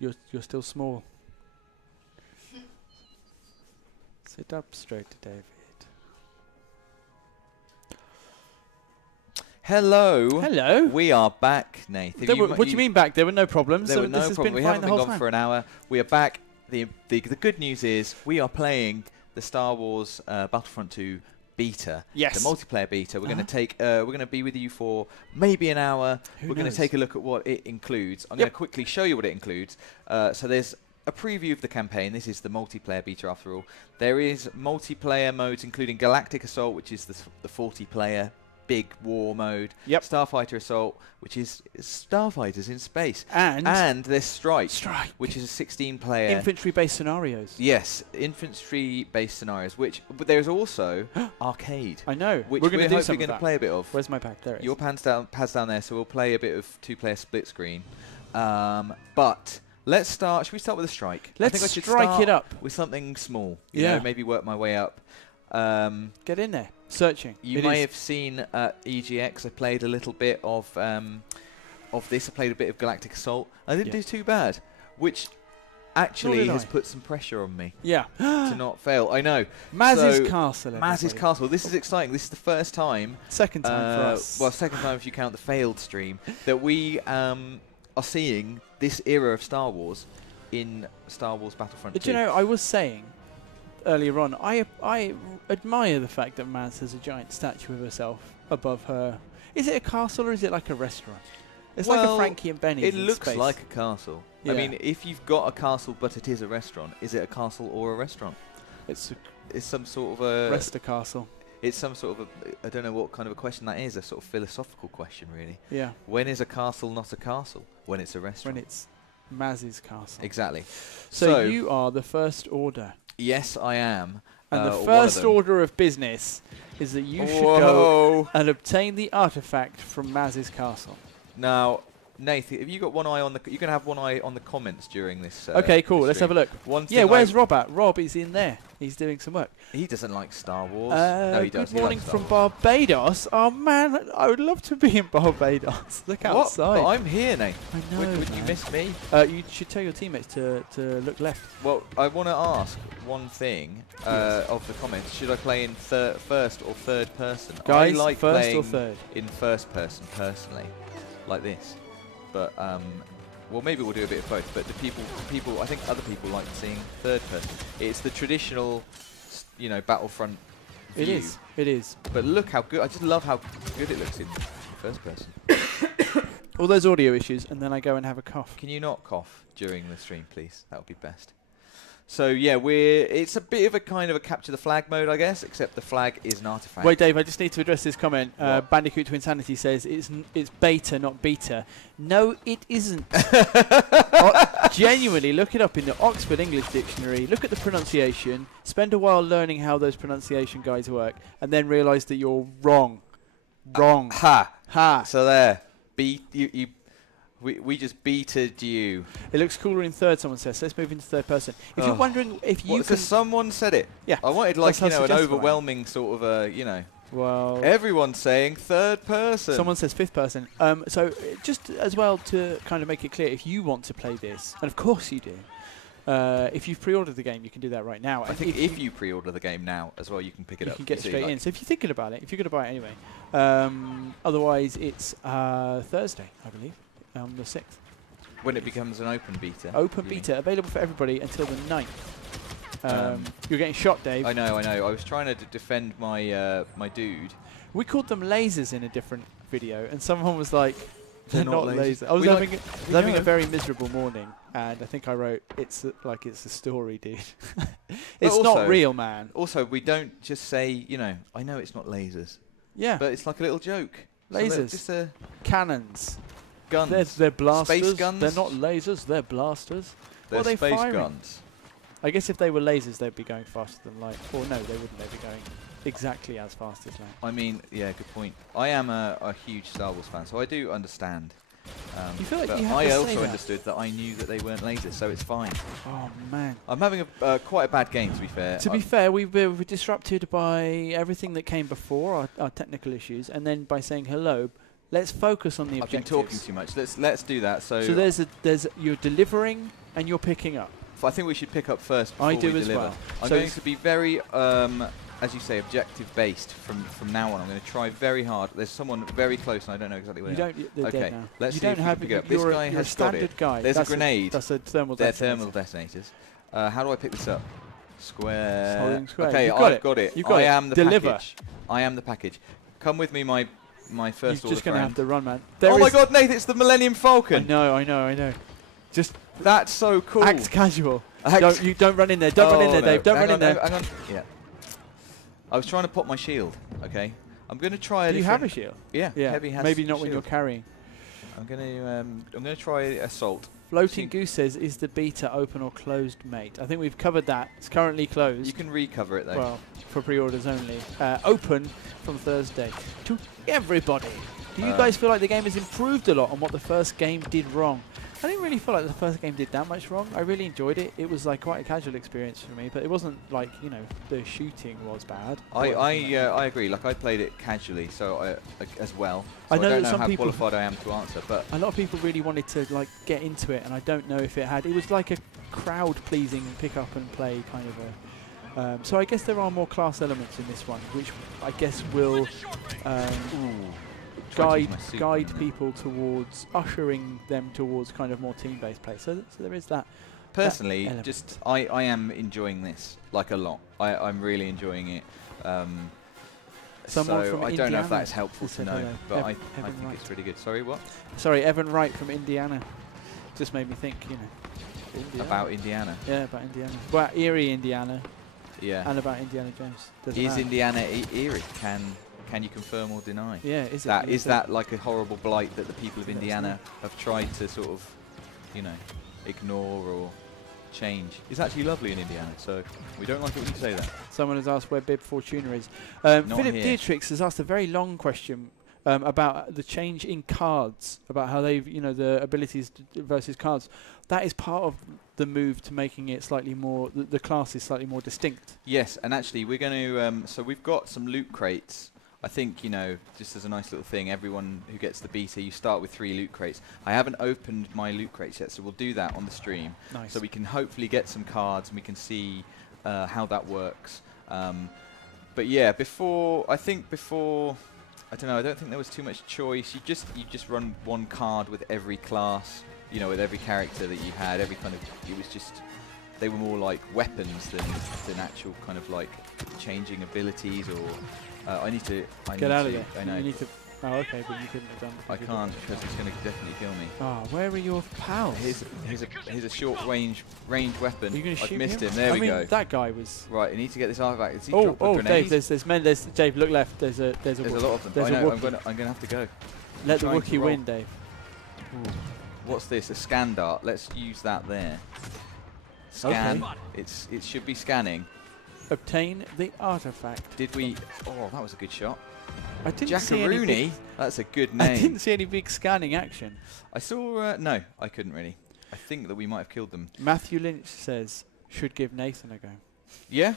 You're still small. Sit up straight, David. Hello. Hello. We are back, Nath. What do you mean back? There were no problems. There were no this problems. We haven't been gone for an hour. We are back. The good news is we are playing the Star Wars Battlefront 2 beta. Yes. The multiplayer beta. We're going to take. We're going to be with you for maybe an hour. We're going to take a look at what it includes. I'm going to quickly show you what it includes. So there's a preview of the campaign. This is the multiplayer beta after all. There is multiplayer modes including Galactic Assault, which is the 40-player big war mode. Yep. Starfighter Assault, which is starfighters in space. And there's Strike, which which is a 16-player infantry-based scenarios. Yes, infantry-based scenarios. But there's also arcade. I know. Which we're hopefully going to play a bit of. Where's my pad? There it is. Your pad's down there, so we'll play a bit of two-player split screen. But let's start. Should we start with a Strike? Let's I think I should strike start it up with something small. You Yeah. know, maybe work my way up. Get in there. Searching. You may have seen at EGX. I played a little bit of this. I played a bit of Galactic Assault. I didn't do too bad, which actually has put some pressure on me. Yeah. To not fail. I know. Maz's Castle. Maz's Castle. This is exciting. This is the first time. Second time for us. Well, second time if you count the failed stream that we are seeing this era of Star Wars in Star Wars Battlefront 2. But you know, I was saying earlier on, I admire the fact that Maz has a giant statue of herself above her. Is it a castle or is it like a restaurant? It's like a Frankie and Benny. It looks like a castle. Yeah. I mean, if you've got a castle but it is a restaurant, is it a castle or a restaurant? It's some sort of a Resta Castle. It's some sort of I don't know what kind of a question that is. A sort of philosophical question, really. Yeah. When is a castle not a castle? When it's a restaurant. When it's Maz's Castle. Exactly. So you are the First Order. Yes, I am. And the first order of business is that you should go and obtain the artifact from Maz's Castle. Now, Nathan, have you got one eye on the? You're going to have one eye on the comments during this. Okay, cool. Let's have a look. Yeah, where's Rob at? Rob is in there. He's doing some work. He doesn't like Star Wars. No, he does. Good morning from Barbados. Oh man, I would love to be in Barbados. Look outside. But I'm here, Nate. I know. Would you miss me? You should tell your teammates to look left. Well, I want to ask one thing of the comments. Should I play in first or third person? Guys, I like first playing or third? In first person, personally, like this. But well, maybe we'll do a bit of both. But the people, I think other people like seeing third person. It's the traditional, you know, Battlefront view. It is. But look how good! I just love how good it looks in first person. All those audio issues, and then I go and have a cough. Can you not cough during the stream, please? That would be best. So yeah, it's a bit of a kind of a capture the flag mode, I guess, except the flag is an artifact. Wait, Dave, I just need to address this comment. Bandicoot to Insanity says it's beta, not beta. No, it isn't. Genuinely, look it up in the Oxford English Dictionary. Look at the pronunciation. Spend a while learning how those pronunciation guides work, and then realise that you're wrong. Wrong. Ha. So there, we just beated you. It looks cooler in third, someone says. So let's move into third person. If you're wondering if you can... someone said it. Yeah. I wanted like, an overwhelming sort of, Well... Everyone's saying third person. Someone says fifth person. So just as well to kind of make it clear, if you want to play this, and of course you do, if you've pre-ordered the game, you can do that right now. I think if you pre-order the game now as well, you can pick it up. You can get straight in. So if you're thinking about it, if you're going to buy it anyway. Otherwise, it's Thursday, I believe. On the 6th. When it becomes an open beta. Open beta, available for everybody until the 9th. You're getting shot, Dave. I know. I was trying to defend my my dude. We called them lasers in a different video, and someone was like, they're not lasers. I was having a very miserable morning, and I think I wrote, it's a story, dude. It's not real, man. Also, we don't just say, I know it's not lasers. Yeah. But it's like a little joke. Lasers. So cannons. Guns. They're blasters. Space guns. They're not lasers. They're blasters. They're space guns. I guess if they were lasers, they'd be going faster than light. Or no, they wouldn't. They'd be going exactly as fast as light. I mean, yeah, good point. I am a huge Star Wars fan, so I do understand. You feel like but you have I to also say that. understood that I knew that they weren't lasers, so it's fine. Oh man! I'm having quite a bad game, to be fair. To be fair, we were disrupted by everything that came before our technical issues, and then by saying hello, Let's focus on the I've been objectives. talking too much. Let's do that. So you're delivering and you're picking up. I think we should pick up first before I do we as deliver. well. I'm So going to be very, as you say, objective based from now on. I'm going to try very hard. There's someone very close, and I don't know exactly where they are. They're okay, dead now. let's you see don't if we have can pick it up. This you're guy a has got standard it. guy. There's a grenade. That's a thermal They're detonator. thermal detonators. How do I pick this up? Square. Holding square. Okay, I've got it. You've got I it. am the Deliver. package. I am the package. Come with me, my first You're just going to have friend. to run, man. Oh my God, Nathan! It's the Millennium Falcon. I know. Just that's so cool. act casual. Don't run in there. Don't run in there, Dave. Don't run in there. Hang on. Yeah. I was trying to pop my shield. Okay. I'm going to try. Do you have a shield? Yeah. Heavy has maybe not shield. when you're carrying. I'm going to try assault. Floating Goose says, "Is the beta open or closed, mate?" I think we've covered that. It's currently closed. You can recover it though. Well, for pre-orders only. Open from Thursday to everybody. Do you guys feel like the game has improved a lot on what the first game did wrong? I didn't really feel like the first game did that much wrong. I really enjoyed it. It was like quite a casual experience for me, but it wasn't like, you know, the shooting was bad. I agree. Like I played it casually, so as well. So I know don't that know some how people qualified I am to answer, but a lot of people really wanted to like get into it, and I don't know if it had. It was like a crowd-pleasing pick up and play kind of a. So I guess there are more class elements in this one, which I guess will guide people towards ushering them towards kind of more team-based play. So there is that. Personally, I am enjoying this like a lot. I'm really enjoying it. So I don't know if that's helpful to know, but I think it's really good. Sorry, what? Sorry, Evan Wright from Indiana. Just made me think, you know. Indiana. About Indiana? Yeah, about Indiana. Well, Erie, Indiana. Yeah. And about Indiana Jones. Is Indiana Erie? Can you confirm or deny? Yeah, is that like a horrible blight that the people of Indiana have tried to sort of, you know, ignore or change? It's actually lovely in Indiana, so we don't like it when you say that. Someone has asked where Bib Fortuna is. Philip here. Dietrich has asked a very long question about the change in cards, about how they've, you know, the abilities versus cards. That is part of the move to making it slightly more, the class is slightly more distinct. Yes, and actually we're going to, so we've got some loot crates. I think, you know, just as a nice little thing, everyone who gets the beta, you start with 3 loot crates. I haven't opened my loot crates yet, so we'll do that on the stream. Nice. So we can hopefully get some cards and we can see how that works. But yeah, I don't know, I don't think there was too much choice. You just run one card with every class, you know, with every character that you had, every kind of, it was just, they were more like weapons than actual kind of like changing abilities or... I need to get out of there. I know. You need to. Oh, okay, but you couldn't have done. I can't because it's going to definitely kill me. Oh, where are your pals? Here's a short range weapon. Are you going to shoot him? I've missed him. There we go. That guy was. Right, I need to get this artifact. Is he drop a grenade? Dave, there's men. There's Dave. Look left. There's a lot of them. I know. I'm going to have to go. Let the Wookiee win, Dave. Ooh. What's this? A scan dart. Let's use that there. Scan. Okay. It should be scanning. Obtain the artifact. Did we? Oh, that was a good shot. I didn't see any Jackaroony. That's a good name. I didn't see any big scanning action. I saw. No, I couldn't really. I think that we might have killed them. Matthew Lynch says should give Nathan a go. Yeah.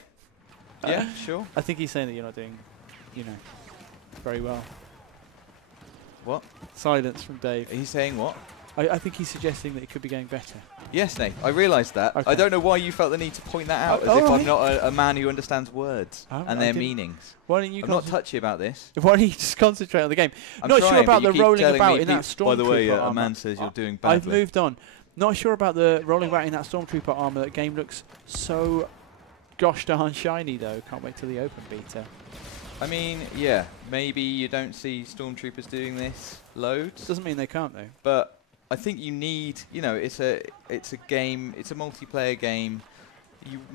Yeah. Sure. I think he's saying that you're not doing, you know, very well. What? Silence from Dave. He's saying what? I think he's suggesting that it could be going better. Yes, Nate. I realised that. Okay. I don't know why you felt the need to point that out, as if I'm not a man who understands words and their meanings. Why don't you? I'm not touchy about this. Why don't you just concentrate on the game? I'm not trying, sure about the rolling about in that Stormtrooper By the way, a armor. man says you're doing badly. I've moved on. Not sure about the rolling about in that Stormtrooper armor. That game looks so gosh darn shiny, though. Can't wait till the open beta. I mean, yeah, maybe you don't see Stormtroopers doing this loads. Doesn't mean they can't, though. But I think you need, you know, it's a game, it's a multiplayer game.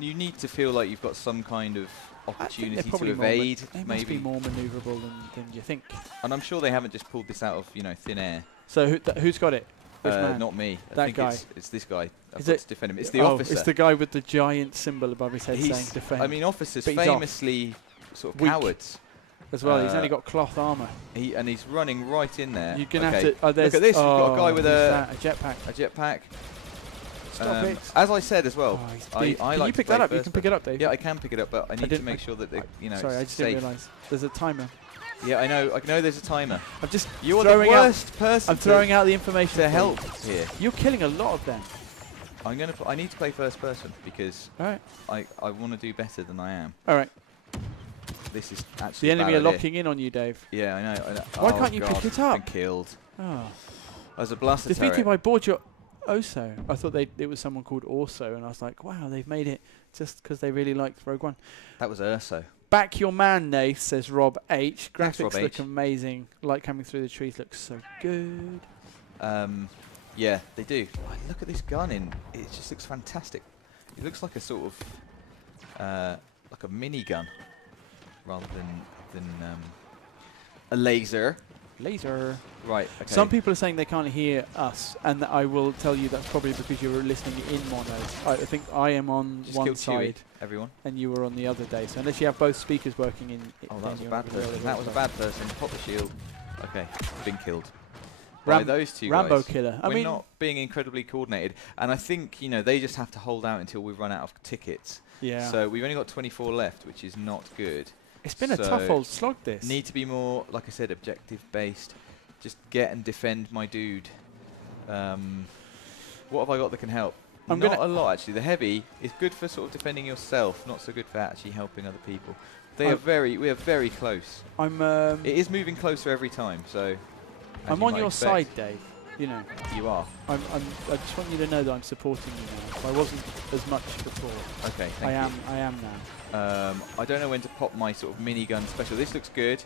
You need to feel like you've got some kind of opportunity to evade. They must be more manoeuvrable than you think. And I'm sure they haven't just pulled this out of, you know, thin air. So who's got it? Which man? Not me. I that think guy. It's this guy. I've Is got it? to defend him. It's the officer. It's the guy with the giant symbol above his head saying defend. I mean, officers but famously sort of cowards. As well, he's only got cloth armour. And he's running right in there. You're gonna have to. Look at this. We've got a guy with a jetpack. A jetpack. Stop it. As I said as well, I can like you pick that up? You can pick it up, Dave. Yeah, I can pick it up, but I need to make sure that you know. Sorry, I just didn't realise. There's a timer. Yeah, I know there's a timer. I'm just You're the worst person. I'm throwing out the information to help here. You're killing a lot of them. I need to play first person because I want to do better than I am. All right. This is actually the enemy are locking in on you, Dave. Yeah, I know. Why can't you pick it up? Been killed. Oh. As a blaster defeated by Borgia Oso. I thought it was someone called Orso, and I was like, wow, they've made it just because they really liked Rogue One. That was Urso. Back your man, Nath, says Rob H. Thanks, Graphics Rob look H. amazing. Light coming through the trees looks so good. Yeah, they do. Oh, look at this gun it just looks fantastic. It looks like a sort of like a mini gun rather than a laser. Laser. Right. Okay. Some people are saying they can't hear us, and I will tell you that's probably because you were listening in mono. I think I am on just one side, everyone, and you were on the other day. So unless you have both speakers working in, oh, that was a bad person. That was a bad person. Pop the shield. Okay, been killed. By those two Rambo guys. killer. We're not being incredibly coordinated, and I think they just have to hold out until we run out of tickets. Yeah. So we've only got 24 left, which is not good. It's been a tough old slog, this. Need to be more, like I said, objective-based. Just get and defend my dude. What have I got that can help? Not a lot, actually. The heavy is good for sort of defending yourself, not so good for actually helping other people. We are very close. It is moving closer every time, so... I'm on your side, Dave. You are. I just want you to know that I'm supporting you now. I wasn't as much before. Okay, I am now. I don't know when to pop my sort of minigun special. This looks good.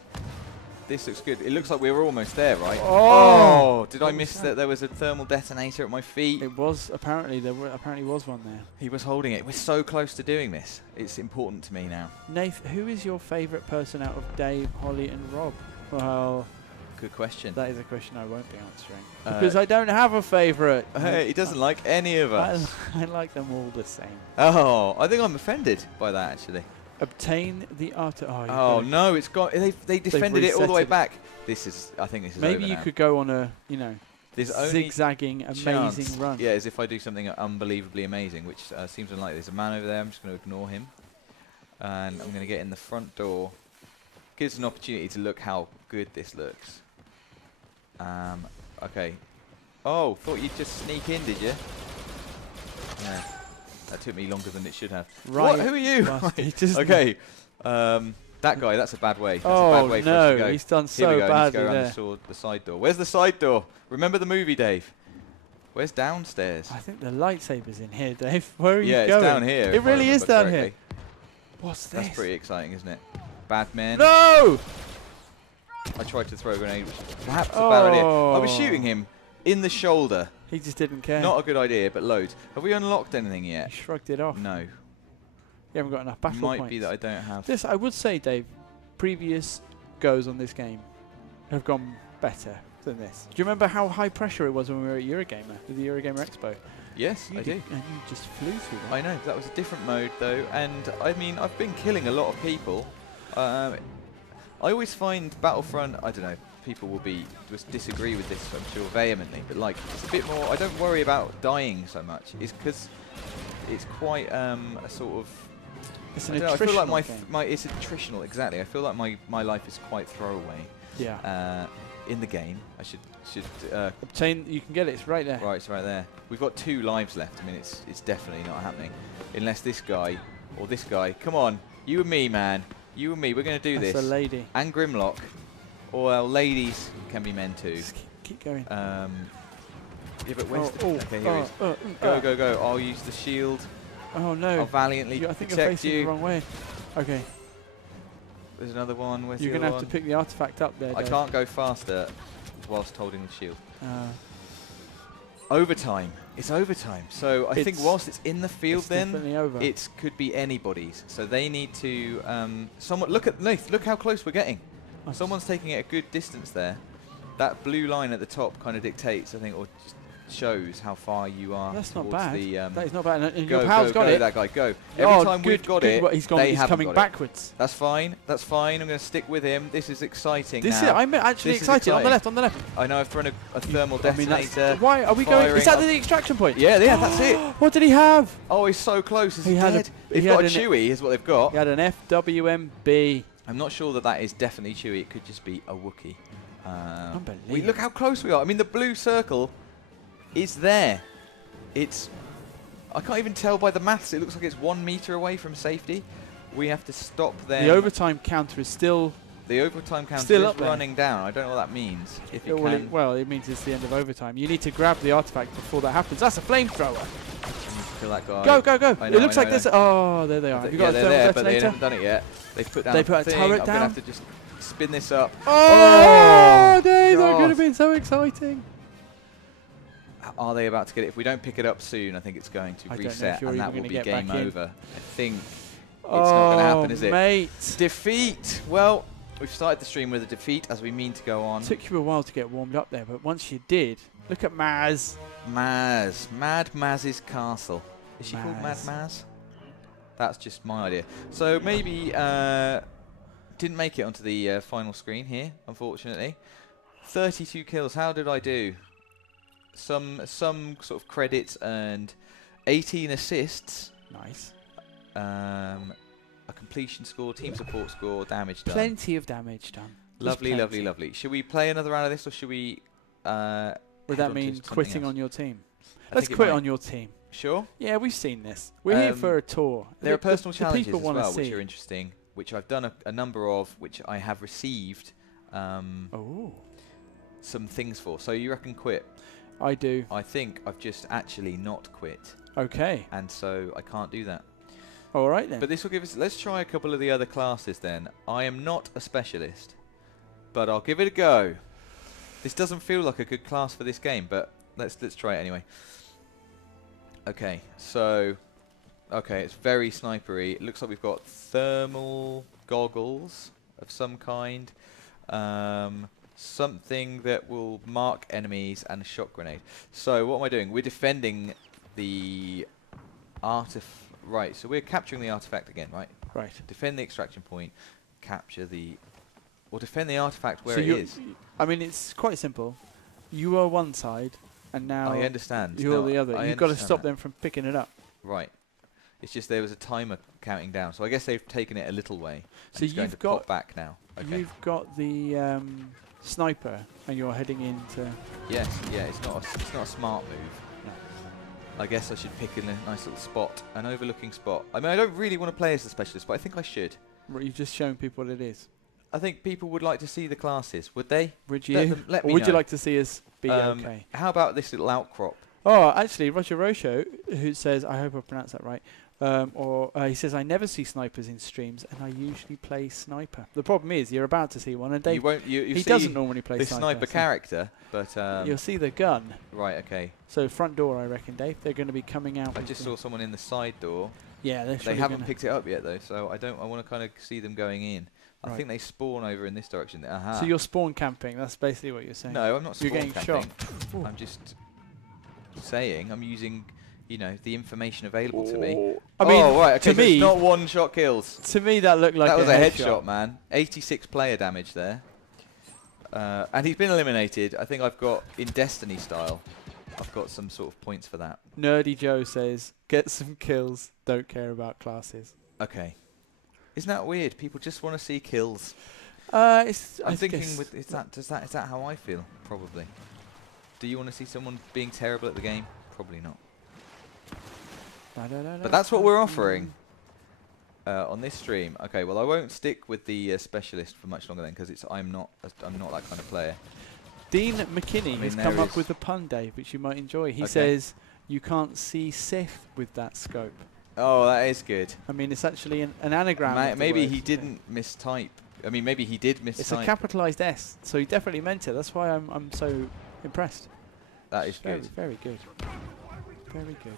This looks good. It looks like we were almost there, right? Oh! Did I miss that there was a thermal detonator at my feet? It was, apparently. There apparently was one there. He was holding it. We're so close to doing this. It's important to me now. Nath, who is your favourite person out of Dave, Holly and Rob? Well... Good question. That is a question I won't be answering. Because I don't have a favourite. He doesn't like any of us. I like them all the same. Oh, I think I'm offended by that, actually. Obtain the art. Oh no, it's got. They defended it all the way back. I think this is maybe you could go on a There's zigzagging amazing run. Yeah, as if I do something unbelievably amazing, which seems unlikely. There's a man over there. I'm just going to ignore him, and I'm going to get in the front door. Gives an opportunity to look how good this looks. Okay. Oh, thought you'd just sneak in, did you? No. That took me longer than it should have. Right. What? Who are you? Okay. That guy, that's a bad way. That's a bad way for us to go. He's done so badly. Here we go. Let's go around the side door. Where's the side door? Remember the movie, Dave? Where's downstairs? I think the lightsaber's in here, Dave. Where are you going? Yeah, it's down here. It really is down here. What's this? That's pretty exciting, isn't it? Bad man. No! I tried to throw a grenade, which is perhaps a bad idea. I was shooting him in the shoulder. He just didn't care. Not a good idea, but loads. Have we unlocked anything yet? You shrugged it off. No. You haven't got enough battle points. Might be that I don't have. This, I would say, Dave, previous goes on this game have gone better than this. Do you remember how high pressure it was when we were at Eurogamer, with the Eurogamer Expo? Yes, I do. And you just flew through that. I know, that was a different mode though, and I mean, I've been killing a lot of people. I always find Battlefront, I don't know, people will just disagree with this, I'm sure, vehemently, but like, it's a bit more, I don't worry about dying so much. It's because it's quite a sort of, it's an attritional I feel like it's attritional, exactly. I feel like my life is quite throwaway. Yeah. In the game, I should obtain. You can get it. It's right there. Right, it's right there. We've got 2 lives left. I mean, it's definitely not happening unless this guy or this guy. Come on, you and me, man. You and me. We're going to do this. That's a lady. And Grimlock, or ladies can be men too. Just keep going. Yeah, but where's okay, here he is. Go, go. I'll use the shield. Oh no! I'll valiantly I think protect you're facing you. the wrong way. Okay. There's another one. Where's You're the other going to have to pick the artifact up there. I can't go faster whilst holding the shield. Overtime. It's overtime. So I think whilst it's in the field, then it could be anybody's. So they need to. Someone look at Nath. Look how close we're getting. Someone's taking it a good distance there. That blue line at the top kind of dictates, I think, or just shows how far you are. That's not bad. That is not bad. And go, your pal's got it. That guy, go. Every time we've got it, he's coming backwards. That's fine. That's fine. I'm going to stick with him. This is exciting. I'm actually excited. On the left. On the left. I know. I've thrown a thermal detonator. Why are we going? Is that the extraction point? Yeah. That's it. What did he have? Oh, he's so close. Is he dead? They've got a Chewie. Is what they've got. He had an FWMB. I'm not sure that is definitely Chewie. It could just be a Wookiee. Unbelievable. Look how close we are. I mean, the blue circle is there. I can't even tell by the maths. It looks like it's 1 meter away from safety. We have to stop them. The overtime counter is still... The overtime counter still is running down. I don't know what that means. If you can. Well, it means it's the end of overtime. You need to grab the artifact before that happens. That's a flamethrower. Kill that guy. Go, go, go. Know, it looks like there's... Oh, there they are. Have you got a they're thermal there, detonator? But they haven't done it yet. They've put down they put a turret down? I'm going to have to just spin this up. Oh, days! That could have been so exciting. Are they about to get it? If we don't pick it up soon, I think it's going to reset, and that will be game over. I think it's not going to happen, is it? Mate. Defeat. Well, we've started the stream with a defeat, as we mean to go on. It took you a while to get warmed up there, but once you did, look at Maz. Maz. Mad Maz's castle. Is she called Mad Maz? That's just my idea. So maybe didn't make it onto the final screen here, unfortunately. 32 kills. How did I do? Some sort of credits earned. 18 assists. Nice. A completion score, team support score, damage done. Plenty of damage done. Lovely, lovely, lovely. Should we play another round of this, or should we... would that mean quitting on your team? Let's quit on your team. Sure? Yeah, we've seen this. We're here for a tour. There are personal challenges as well, which are interesting, which I've done a number of, which I have received some things for. So you reckon quit? I do. I think I've just actually not quit. Okay. And so I can't do that. All right then. But this will give us... Let's try a couple of the other classes then. I am not a specialist, but I'll give it a go. This doesn't feel like a good class for this game, but let's try it anyway. Okay, so... Okay, it's very snipery. It looks like we've got thermal goggles of some kind. Something that will mark enemies, and a shock grenade. So what am I doing? We're defending the artifact. Right, so we're capturing the artifact again, right? Right. Defend the extraction point, capture the... Or defend the artifact where it is. I mean, it's quite simple. You are one side, and now I understand. You're the other. You've got to stop them from picking it up. Right. It's just there was a timer counting down, so I guess they've taken it a little way. So you've got pop back now. Okay. You've got the sniper, and you're heading into... Yes, yeah, it's not a smart move. No. I guess I should pick a nice little spot, an overlooking spot. I mean, I don't really want to play as the specialist, but I think I should. You've just shown people what it is. I think people would like to see the classes, would they? Would you? Let or me would know. you like to see us be okay? How about this little outcrop? Oh, actually, Roger Rocho, who says, I hope I pronounced that right, he says, I never see snipers in streams, and I usually play sniper. The problem is, you're about to see one, and Dave, he doesn't normally play the sniper. Sniper character, but... you'll see the gun. Right, okay. So front door, I reckon, Dave. They're going to be coming out. I just saw someone in the side door. Yeah, they haven't picked it up yet, though, so I want to kind of see them going in. I think they spawn over in this direction. Aha. So you're spawn camping. That's basically what you're saying. No, I'm not spawn camping. You're getting shot. I'm just saying I'm using, the information available to me. I mean, right, okay, to me, it's not one-shot kills. To me, that looked like that was a headshot, man. 86 player damage there. And he's been eliminated. I think I've got, in Destiny style, I've got some sort of points for that. Nerdy Joe says, get some kills, don't care about classes. Okay. Isn't that weird? People just want to see kills. I'm thinking, is that how I feel? Probably. Do you want to see someone being terrible at the game? Probably not. But that's what we're offering on this stream. Okay, well I won't stick with the specialist for much longer then, because I'm not that kind of player. Dean McKinney has come up with a pun, Dave, which you might enjoy. He says, you can't see Sith with that scope. Oh, that is good. I mean, it's actually an anagram. Maybe he didn't mistype. I mean, maybe he did mistype. It's a capitalized S, so he definitely meant it. That's why I'm so impressed. That is good. Very good. Very good.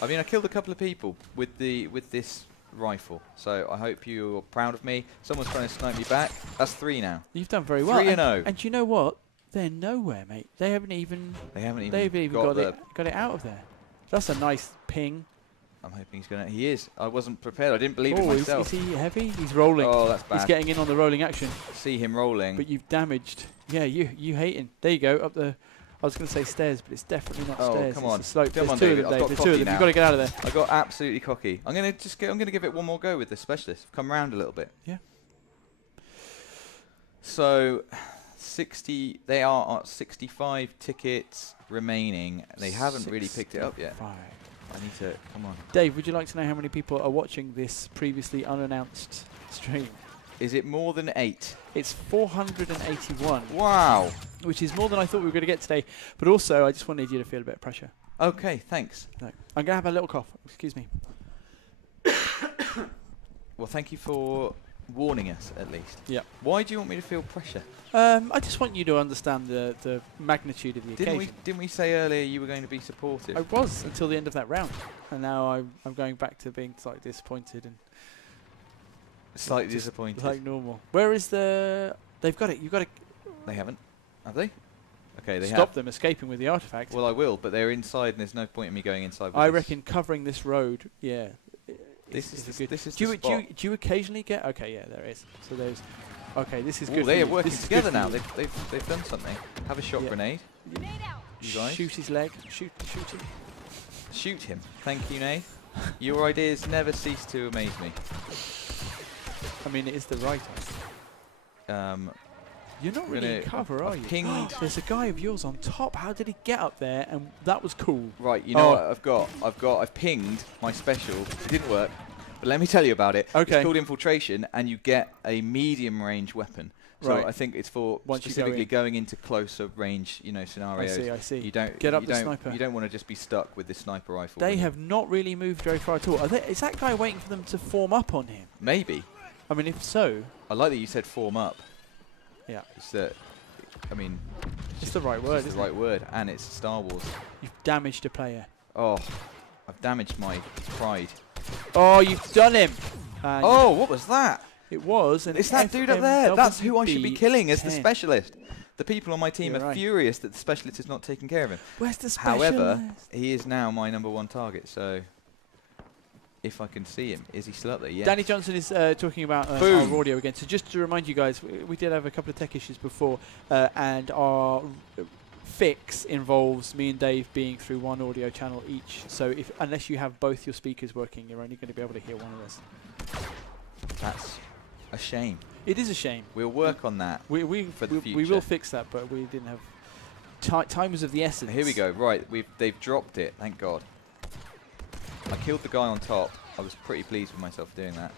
I mean, I killed a couple of people with this rifle, so I hope you're proud of me. Someone's trying to snipe me back. That's 3 now. You've done very well. 3-0. And you know what? They're nowhere, mate. They haven't even got it out of there. That's a nice ping. I'm hoping he's going to... He is. I wasn't prepared. I didn't believe it myself. Is he heavy? He's rolling. Oh, that's bad. He's getting in on the rolling action. See him rolling. But you've damaged. Yeah, you hating. There you go, up the... I was going to say stairs, but it's definitely not stairs. Come on. It's a slope. Come on, There's David. two of them, Dave. There's 2 of them. Now. You've got to get out of there. I got absolutely cocky. I'm going to give it one more go with the specialist. Come round a little bit. Yeah. So 60. They are at 65 tickets remaining. They haven't really picked it up yet. I need to come on. Dave, would you like to know how many people are watching this previously unannounced stream? Is it more than 8? It's 481. Wow. Which is more than I thought we were going to get today. But also, I just wanted you to feel a bit of pressure. Okay, thanks. No. I'm going to have a little cough. Excuse me. Well, thank you for warning us, at least. Yeah. Why do you want me to feel pressure? I just want you to understand the magnitude of the occasion. Didn't we say earlier you were going to be supportive? I was until the end of that round. And now I'm going back to being slightly disappointed and slightly disappointed. Like normal. Where is the... They've got it. You've got to... They haven't. Have they? Okay, they Stop have. them escaping with the artifact. Well, I will, but they're inside and there's no point in me going inside with I this. reckon covering this road, yeah. This is good. This is do the you, spot. do you occasionally get... Okay, yeah, there is. So there's... Okay, this is good. They are working this together now. They've done something. Have a shot grenade. You guys. Shoot his leg. Shoot him. Shoot him. Thank you, Nate. Your ideas never cease to amaze me. I mean, it is the right answer. You're not really in cover, are you? Pinged. There's a guy of yours on top. How did he get up there? And that was cool. Right, you know what I've pinged my special. It didn't work, but let me tell you about it. Okay. It's called infiltration, and you get a medium range weapon. So right. I think it's for specifically going into closer range, scenarios. I see. You don't get up the sniper. You don't want to just be stuck with this sniper rifle. They have not really moved very far at all. Is that guy waiting for them to form up on him? Maybe. I mean, if so... I like that you said form up. Yeah. It's the right word, It's the right word, and it's Star Wars. You've damaged a player. Oh, I've damaged my pride. Oh, you've done him! Oh, what was that? It was. It's that dude up there. That's who I should be killing as the specialist. The people on my team are furious that the specialist is not taking care of him. Where's the specialist? However, he is now my #1 target, so... If I can see him. Is he still up there? Yeah. Danny Johnson is talking about our audio again. So just to remind you guys, we did have a couple of tech issues before, and our fix involves me and Dave being through one audio channel each. So unless you have both your speakers working, you're only going to be able to hear one of us. That's a shame. It is a shame. We'll work on that for the future. We will fix that, but we didn't have... Time was of the essence. Here we go. Right, they've dropped it. Thank God. I killed the guy on top. I was pretty pleased with myself for doing that.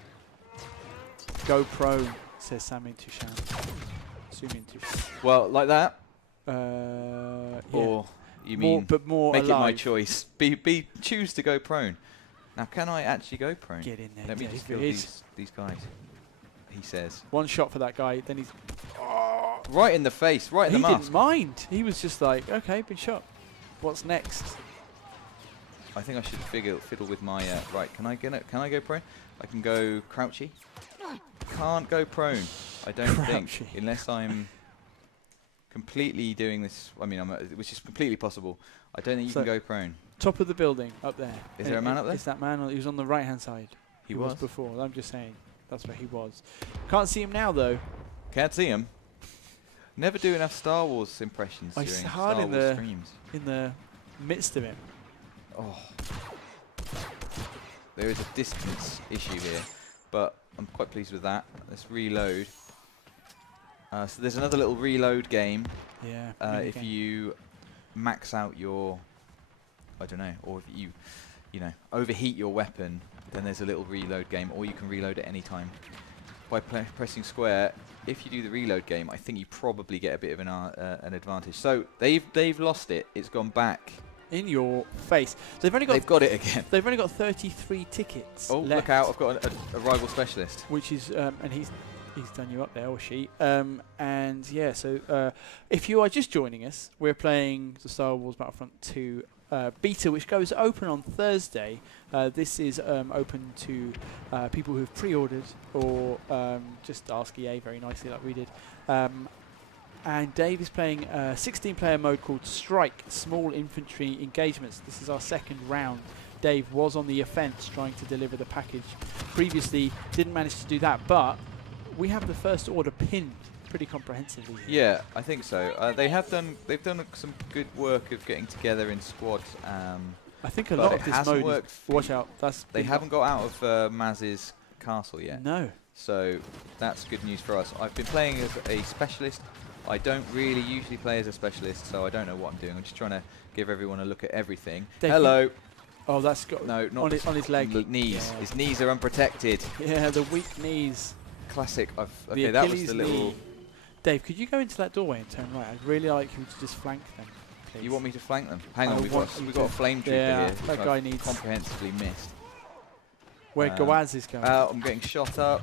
Go pro, says Samin Tushan. Sumin Tushan. Well, like that? Yeah. Or you mean more make alive. it my choice. Choose to go prone. Now, can I actually go prone? Get in there. Let me just kill these guys. He says. One shot for that guy, then he's... Oh. Right in the face, right in the mask. He didn't mind. He was just like, okay, been shot. What's next? I think I should fiddle with my right. Can I go prone? I can go crouchy. Can't go prone. I don't think unless I'm completely doing this. I mean, which is completely possible. I don't think you can go prone. Top of the building up there. Is there a man up there? Is that man? He was on the right hand side. He was before. I'm just saying. That's where he was. Can't see him now though. Can't see him. Never do enough Star Wars impressions during Star Wars streams. In the midst of him. Oh, there is a distance issue here, but I'm quite pleased with that. Let's reload. So there's another little reload game. Yeah. If you max out your, I don't know, or if you overheat your weapon, then there's a little reload game, or you can reload at any time by pressing square. If you do the reload game, I think you probably get a bit of an advantage. So they've lost it. It's gone back. In your face. So they've got it again. They've only got 33 tickets. Oh, left, look out! I've got a rival specialist. Which is and he's done you up there, or she. And yeah, so if you are just joining us, we're playing the Star Wars Battlefront 2 beta, which goes open on Thursday. This is open to people who've pre-ordered or just ask EA very nicely, like we did. And Dave is playing a 16-player mode called Strike, Small Infantry Engagements. This is our second round. Dave was on the offense trying to deliver the package. Previously, didn't manage to do that, but we have the first order pinned pretty comprehensively. Yeah, I think so. They've done some good work of getting together in squads. I think a lot of this mode worked. Watch out. They haven't got out of Maz's castle yet. No. So that's good news for us. I've been playing as a specialist. I don't really usually play as a specialist, so I don't know what I'm doing. I'm just trying to give everyone a look at everything. Dave, Hello. Oh, that's got no, not on his leg. Knees. Yeah. His knees are unprotected. Yeah, the weak knees. Classic. Okay, that was the little. Knee. Dave, could you go into that doorway and turn right? I'd really like you to just flank them, please. You want me to flank them? Hang on, we've got a flame trooper here. That guy needs comprehensively missed. Where Gawaz is going. I'm getting shot up.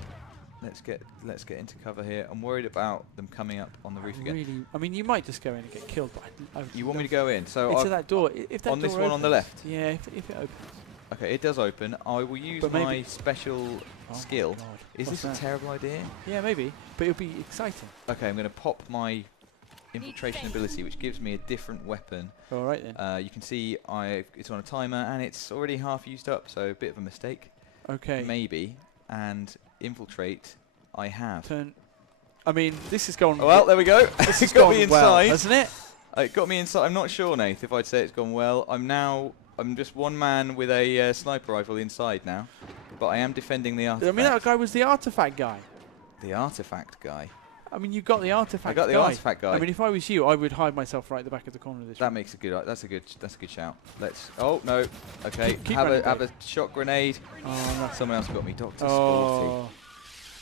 Let's get into cover here. I'm worried about them coming up on the roof again. Really, I mean, you might just go in and get killed, but you want me to go in? So into that door. If that on door this one on the left. Yeah, if it opens. Okay, it does open. I will use my special skill. God. Is this a terrible idea? Yeah, maybe, but it'll be exciting. Okay, I'm going to pop my infiltration ability, which gives me a different weapon. All right then. You can see it's on a timer and it's already half used up, so a bit of a mistake. Okay. Maybe. And infiltrate, I have. I mean, this has gone. Well, there we go. This has got gone me inside, well, hasn't it? It got me inside. I'm not sure, Nath, if I'd say it's gone well. I'm just one man with a sniper rifle inside now, but I am defending the artifact. I mean, that guy was the artifact guy. The artifact guy. I mean, you got the artifact guy. I got the artifact guy. I mean, if I was you, I would hide myself right at the back of the corner of this room. That makes a good. That's a good shout. Let's. Oh no. Okay. Keep have running, a shot grenade. Oh no. Someone else got me. Dr. Oh,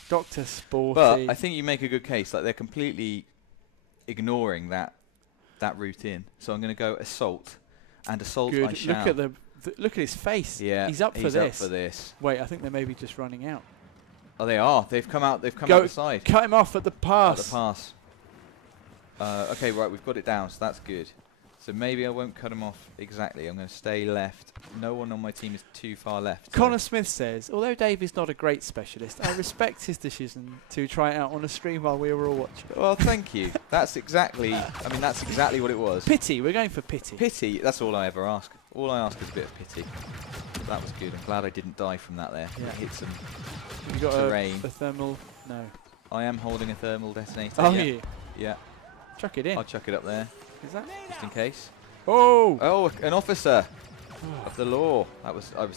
Sporty. Dr. Sporty. But I think you make a good case. Like they're completely ignoring that route in. So I'm going to go assault, and assault good. I shall. Look at his face. Yeah. He's up for this. Up for this. Wait, I think they're maybe just running out. Oh, they are. They've come out. They've come out the side. Cut him off at the pass. At the pass. Okay, right, we've got it down, so that's good. So maybe I won't cut him off exactly. I'm going to stay left. No one on my team is too far left. Connor Smith says, although Dave is not a great specialist, I respect his decision to try it out on a stream while we were all watching. Well, thank you. That's exactly what it was. Pity. We're going for pity. Pity. That's all I ever ask. All I ask is a bit of pity. That was good. I'm glad I didn't die from that there. Yeah. Hit some you got terrain. A thermal? No. I am holding a thermal detonator. Oh, yeah. you? Yeah. Chuck it in. I'll chuck it up there. Is that? Just in case. Oh! Oh, an officer of the law. I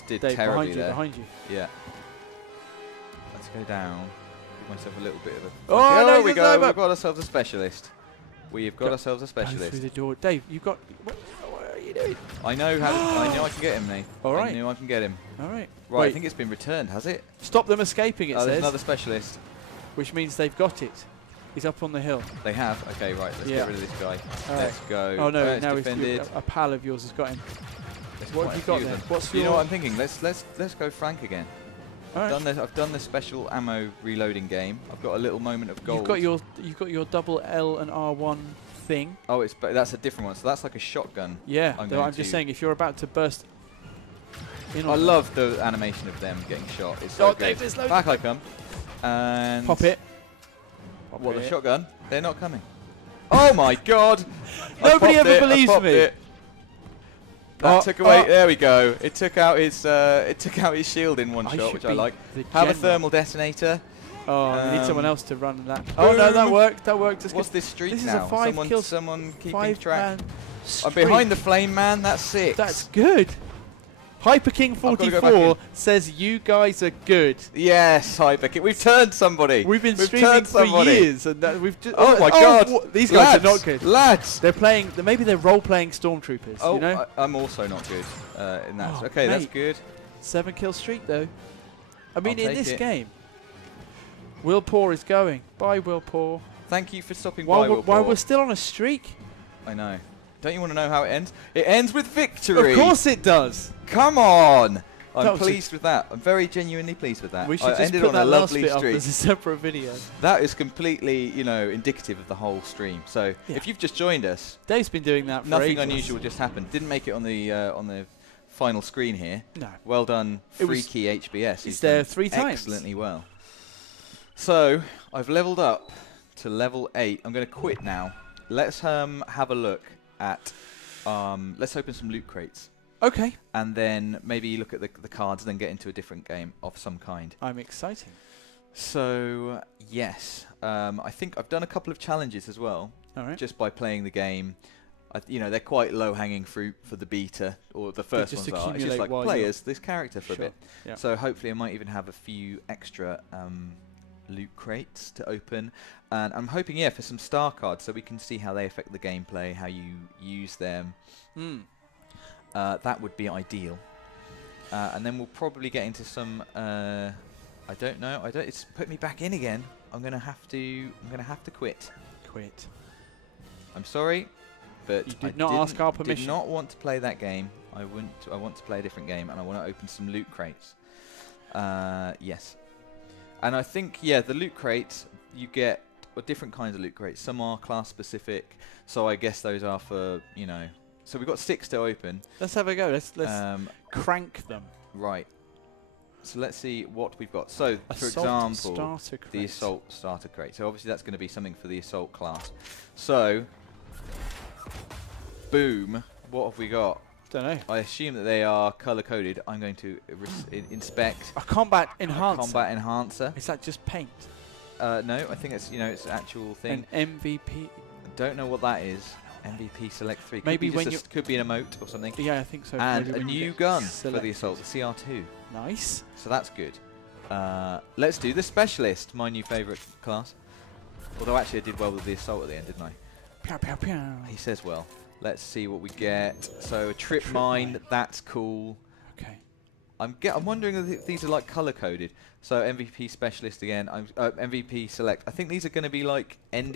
did Dave, terribly there. Behind you. Yeah. Let's go down. Give myself a little bit of a. Oh, no, we go. We've got ourselves a specialist. We've got ourselves a specialist. Go through the door. Dave, you've got. What are you doing? I know how. I know I can get him, Nate. All right. I knew I can get him. All right. Right. Wait. I think it's been returned, has it? Stop them escaping. It There's says. another specialist. Which means they've got it. He's up on the hill. They have. Okay, right. Let's get rid of this guy. Let's go. Oh no! Now defended. a pal of yours has got him. What have you got there? What's you know what I'm thinking? Let's go Frank again. All right. I've done the special ammo reloading game. I've got a little moment of gold. You've got your double L and R1 thing. Oh, but that's a different one. So that's like a shotgun. Yeah. I'm just saying, if you're about to burst. I love the animation of them getting shot. It's so great. Back I come. And pop it. What, the shotgun? They're not coming. Oh my god! Nobody ever believes me. That took away. There we go. It took out his shield in one shot, which I like. Have a thermal detonator. Oh, we need someone else to run that. Oh no, that worked. That worked. What's this streak this now? Is a 5 kill. Someone keeping track. I'm streak. behind the flame man. That's 6. That's good. Hyper King 44 says you guys are good. Yes, Hyper King. We've turned somebody. We've been streaming for years, and we've just. Oh my god! These guys are not good. Lads, they're playing. Maybe they're role-playing stormtroopers. Oh, you know? I'm also not good in that. Okay, that's good. 7 kill streak though. I mean, in this game, Will Poor is going. Bye, Will Poor. Thank you for stopping by, Will Poor. While we're still on a streak. I know. Don't you want to know how it ends? It ends with victory. Of course it does. Come on. I'm pleased with that. I'm very genuinely pleased with that. We should just put that last bit up as a separate video. That is completely, indicative of the whole stream. So if you've just joined us, Dave's been doing that for nothing unusual just happened. Didn't make it on the final screen here. No. Well done, Freaky HBS. It's there 3 times. Excellently well. So I've leveled up to level 8. I'm going to quit now. Let's have a look at. Let's open some loot crates. Okay. And then maybe look at the cards and then get into a different game of some kind. I'm excited. So, yes. I think I've done a couple of challenges as well. All right. Just by playing the game. They're quite low-hanging fruit for the beta, or the first ones are. It's just like play as this character for a bit. Yep. So hopefully I might even have a few extra loot crates to open, and I'm hoping, yeah, for some star cards so we can see how they affect the gameplay, how you use them. That would be ideal. And then we'll probably get into some. I don't know. It's put me back in again. I'm gonna have to quit. Quit. I'm sorry, but you did not ask our permission. Did not want to play that game. I want to play a different game, and I want to open some loot crates. Yes. And I think, yeah, the loot crates, you get different kinds of loot crates. Some are class specific, so I guess those are for, you know. So we've got 6 to open. Let's have a go. Let's crank them. Right. So let's see what we've got. So, for example, the Assault Starter Crate. So obviously that's going to be something for the Assault class. So, boom. What have we got? Don't know. I assume that they are color-coded. I'm going to inspect. A combat enhancer. A combat enhancer. Is that just paint? No, I think it's, you know, it's an actual thing. An MVP. I don't know what that is. MVP Select 3. Maybe could be could be an emote or something. Yeah, I think so. And a new gun for the Assault, the CR2. Nice. So that's good. Let's do the Specialist, my new favourite class. Although actually I did well with the Assault at the end, didn't I? Pew, pew, pew. He says well. Let's see what we get. So a trip mine, that's cool. Okay. I'm wondering if these are like color coded. So MVP Specialist again. MVP Select. I think these are going to be like end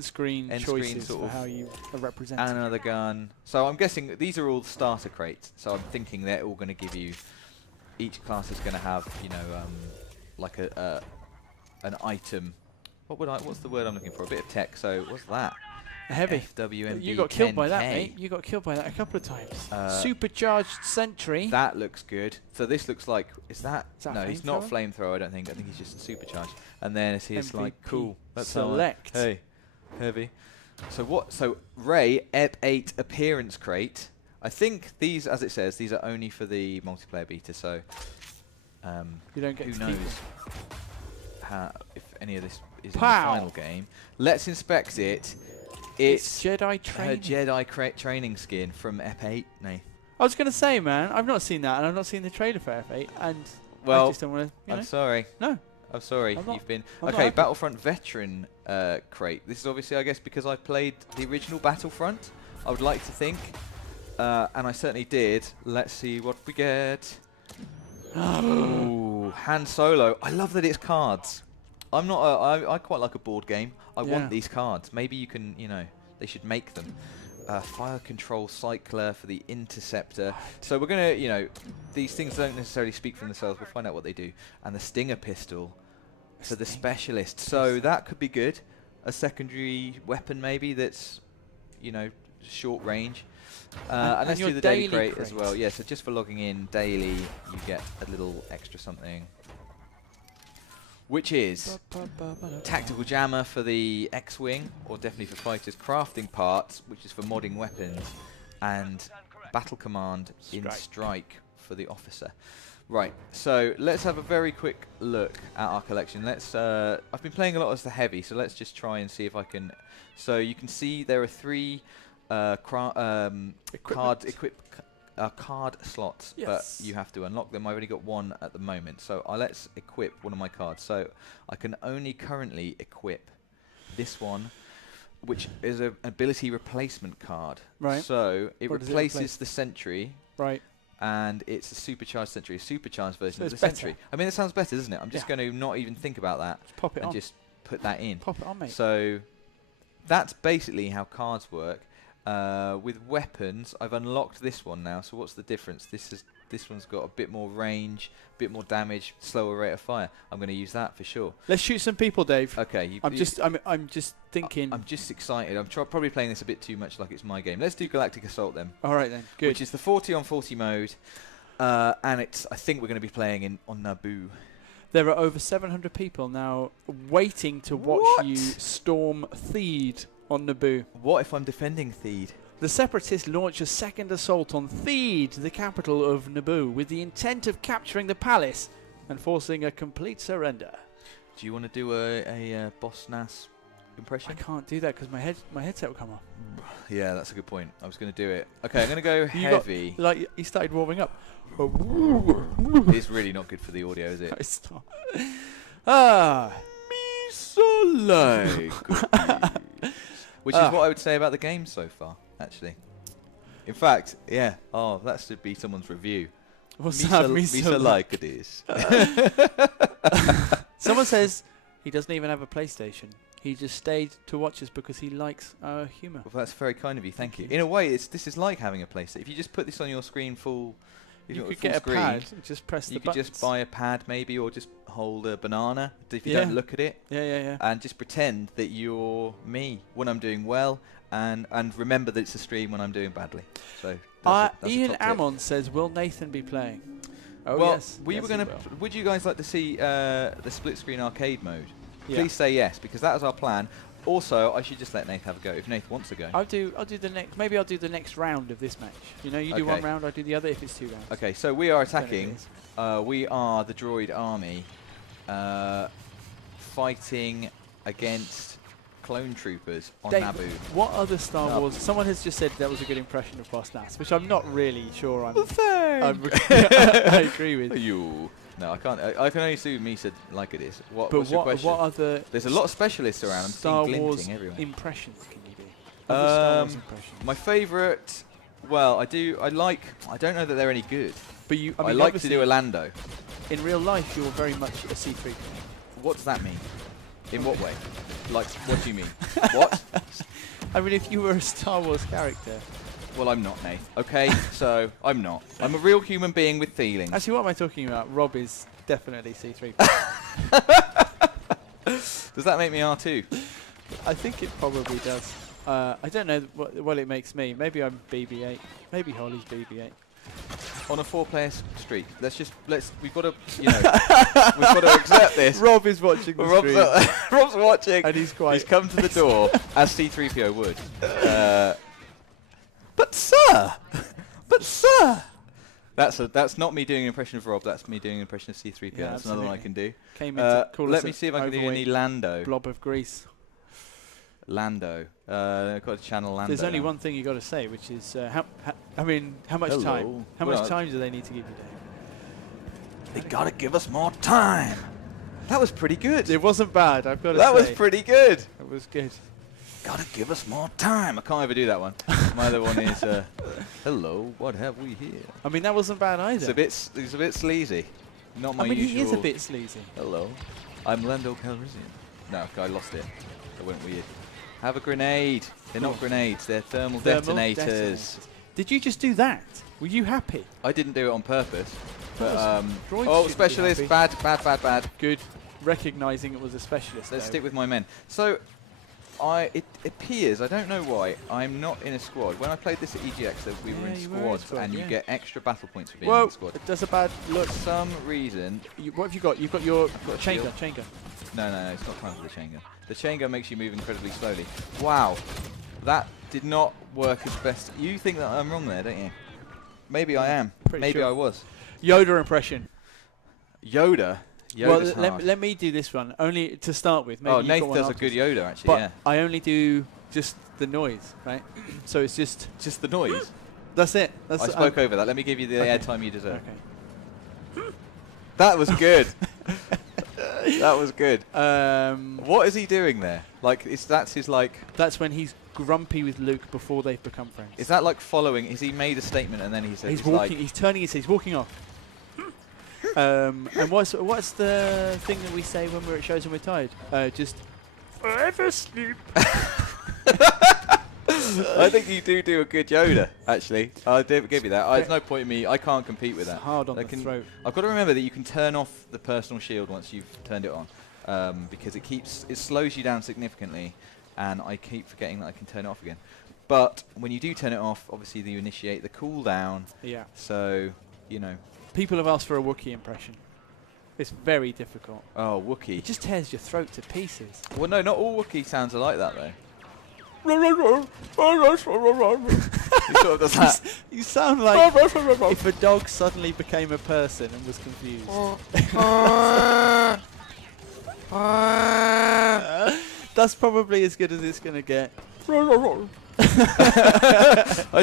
screen choices sort for of how you are represented. And another gun. So I'm guessing these are all starter crates. So I'm thinking they're all going to give you. Each class is going to have, you know, like an item. What's the word I'm looking for? A bit of tech. So what's that? A heavy. FWMD you got killed by that, mate. You got killed by that a couple of times. Supercharged sentry. That looks good. So this looks like is that no, he's not flamethrower. I don't think. I think he's just supercharged. And then it's like cool. That's Select. Hey, heavy. So what? So Ray EP8 appearance crate. I think these, as it says, these are only for the multiplayer beta. So you don't get who knows if any of this is in the final game. Let's inspect it. It's Jedi training. Her Jedi training skin from EP8. No. I was going to say, man, I've not seen that, and I've not seen the trailer for EP8, and well, I just don't want to. I'm sorry. No. I'm sorry. You've been I'm okay. Battlefront veteran crate. This is obviously, I guess, because I played the original Battlefront. I would like to think, and I certainly did. Let's see what we get. Ooh, Han Solo. I love that it's cards. I'm not. I quite like a board game. I want these cards. Maybe you can. You know, they should make them. Fire control cycler for the interceptor. So we're gonna. You know, these things don't necessarily speak for themselves. We'll find out what they do. And the Stinger pistol. So the Specialist. So that could be good. A secondary weapon maybe that's, you know, short range. And let's do the daily crate as well. Yeah. So just for logging in daily, you get a little extra something. Which is tactical jammer for the X-Wing, or definitely for fighters, crafting parts, which is for modding weapons, and battle command in strike for the officer. Right, so let's have a very quick look at our collection. Let's. I've been playing a lot as the heavy, so let's just try and see if I can. So you can see there are 3 card slots, but you have to unlock them. I've only got 1 at the moment, so let's equip one of my cards. So I can only currently equip this one, which is an ability replacement card. Right. So it replaces the sentry. Right. And it's a supercharged sentry, a supercharged version of the sentry. I mean, it sounds better, doesn't it? I'm just going to not even think about that. Just pop it on. Just put that in. Pop it on, mate. So that's basically how cards work. With weapons, I've unlocked this one now. So what's the difference? This one's got a bit more range, a bit more damage, slower rate of fire. I'm going to use that for sure. Let's shoot some people, Dave. Okay. I'm just thinking. I'm just excited. I'm probably playing this a bit too much like it's my game. Let's do Galactic Assault then. All right then. Good. Which is the 40 on 40 mode, and I think we're going to be playing on Naboo. There are over 700 people now waiting to watch you storm Theed on Naboo. What if I'm defending Theed? The Separatists launch a second assault on Theed, the capital of Naboo, with the intent of capturing the palace and forcing a complete surrender. Do you want to do a Boss Nass impression? I can't do that because my headset will come off. Yeah, that's a good point. I was going to do it. Okay, I'm going to go heavy. Like he started warming up. It's really not good for the audio, is it? No, it's not. Ah, like which is what I would say about the game so far, actually. In fact, yeah. Oh, that should be someone's review. What's that? Misa like it is. Someone says he doesn't even have a PlayStation. He just stayed to watch us because he likes our humour. Well, that's very kind of you. Thank you. In a way, this is like having a PlayStation. If you just put this on your screen full, you could get a pad. Just press the buttons. You could just buy a pad maybe, or just hold a banana if you don't look at it. Yeah. And just pretend that you're me when I'm doing well, and remember that it's a stream when I'm doing badly. So that's Ian Ammon says, "Will Nathan be playing?" Oh well, yes. Would you guys like to see the split screen arcade mode? Yeah. Please say yes, because that is our plan. Also, I should just let Nathan have a go if Nathan wants to go. I'll do the next. Maybe I'll do the next round of this match. You know, you do one round, I do the other. If it's 2 rounds. Okay, so we are attacking. We are the droid army, fighting against clone troopers on Dave, Naboo. What other Star Wars? Someone has just said that was a good impression of Boss Nass, which I'm not really sure. I agree with you. No, I can't. I can only assume Misa like it is. What's your question? What other? There's a lot of specialists around. Star Wars impressions can you do? Star Wars impressions. My favourite. Well, I don't know that they're any good. But I like to do a Lando. In real life, you're very much a C3. What does that mean? In what way? Like, what do you mean? What? I mean, if you were a Star Wars character. Well, I'm not, Nate. Okay, so I'm not. I'm a real human being with feelings. Actually, what am I talking about? Rob is definitely C3. Does that make me R2? I think it probably does. I don't know what it makes me. Maybe I'm BB-8. Maybe Holly's BB-8. On a 4-player streak, we've got to, we've got to accept this. Rob is watching the stream. Rob's watching. And he's come to the door, as C-3PO would. But sir! That's not me doing an impression of Rob, that's me doing an impression of C-3PO. Yeah, that's another one I can do. Let me see if I can do any Lando. Blob of grease. Lando. I've got to channel Lando. There's only one thing you got to say, which is how much time? How much time do they need to give you, Dave? They got to give us more time. That was pretty good. It wasn't bad, I've got to say. That was pretty good. It was good. Gotta give us more time. I can't ever do that one. My other one is, hello, what have we here? I mean, that wasn't bad either. It's a bit sleazy. Not my usual. He is a bit sleazy. Hello, I'm Lando Calrissian. No, I lost it. That went weird. Have a grenade. They're not grenades. They're thermal detonators. Did you just do that? Were you happy? I didn't do it on purpose. But, specialist. Bad. Good. Recognising it was a specialist. Let's stick with my men. So, it appears, I don't know why, I'm not in a squad. When I played this at EGX, we were in squads, and you get extra battle points for being in a squad. It does a bad look. For some reason... what have you got? You've got your chain gun. No, it's not time for the chain gun. The chain gun makes you move incredibly slowly. Wow. That did not work as best. You think that I'm wrong there, don't you? Maybe I am. Maybe I was. Yoda impression. Yoda? Well, let me do this one, only to start with. Maybe Nathan does a good Yoda, actually, but I only do just the noise, right? So it's just the noise? That's it. I spoke over that. Let me give you the airtime you deserve. Okay. That was good. That was good. What is he doing there? That's when he's grumpy with Luke before they've become friends. Is that like following? Has he made a statement and then he said he's walking? He's turning his head. He's walking off. And what's the thing that we say when we're at shows and we're tired? Just forever sleep. I think you do a good Yoda, actually. I'll give you that. There's no point in me. I can't compete with that. It's hard on the throat. I've got to remember that you can turn off the personal shield once you've turned it on, because it slows you down significantly, and I keep forgetting that I can turn it off again. But when you do turn it off, obviously you initiate the cooldown. Yeah. So, People have asked for a Wookiee impression. It's very difficult. Oh, Wookiee. It just tears your throat to pieces. Well, no, not all Wookiee sounds are like that, though. You sound like if a dog suddenly became a person and was confused. That's probably as good as it's going to get.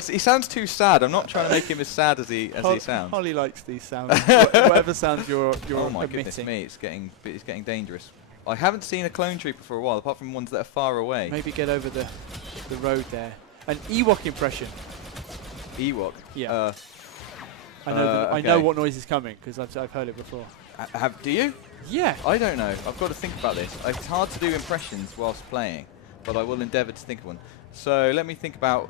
He sounds too sad. I'm not trying to make him as sad as he sounds. Holly likes these sounds. Whatever sounds you're oh my emitting. goodness me, it's getting dangerous. I haven't seen a clone trooper for a while, apart from ones that are far away. Maybe get over the road there. An Ewok impression. Ewok? Yeah. I know what noise is coming because I've heard it before. Do you? Yeah. I don't know. I've got to think about this. It's hard to do impressions whilst playing, but I will endeavour to think of one. So let me think about...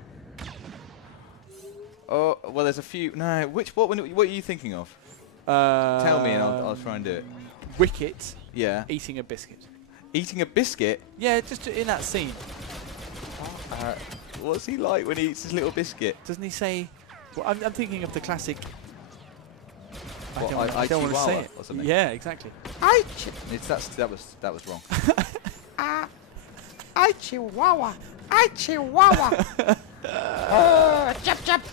Oh, well, there's a few... No, what are you thinking of? Tell me and I'll try and do it. Wicket. Yeah. Eating a biscuit. Eating a biscuit? Yeah, just in that scene. What's he like when he eats his little biscuit? Doesn't he say... Well, I'm thinking of the classic... I don't want to say it. Or something. Yeah, exactly. That was wrong. I chihuahua. I chihuahua. Jump, jump.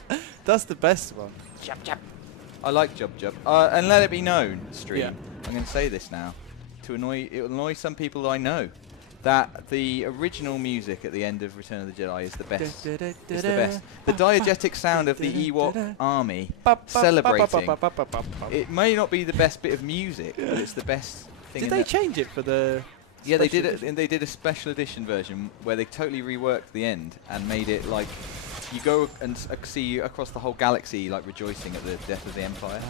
That's the best one. Jump, jump. I like Jub Jub. And let it be known, stream. Yeah. I'm going to say this now. It'll annoy some people I know. That the original music at the end of Return of the Jedi is the best. It's the best. The diegetic sound of the Ewok army celebrating. It may not be the best bit of music, but it's the best thing. Did they change it for the... Yeah, they did it, and they did a special edition version where they totally reworked the end and made it like you go and see across the whole galaxy like rejoicing at the death of the Empire,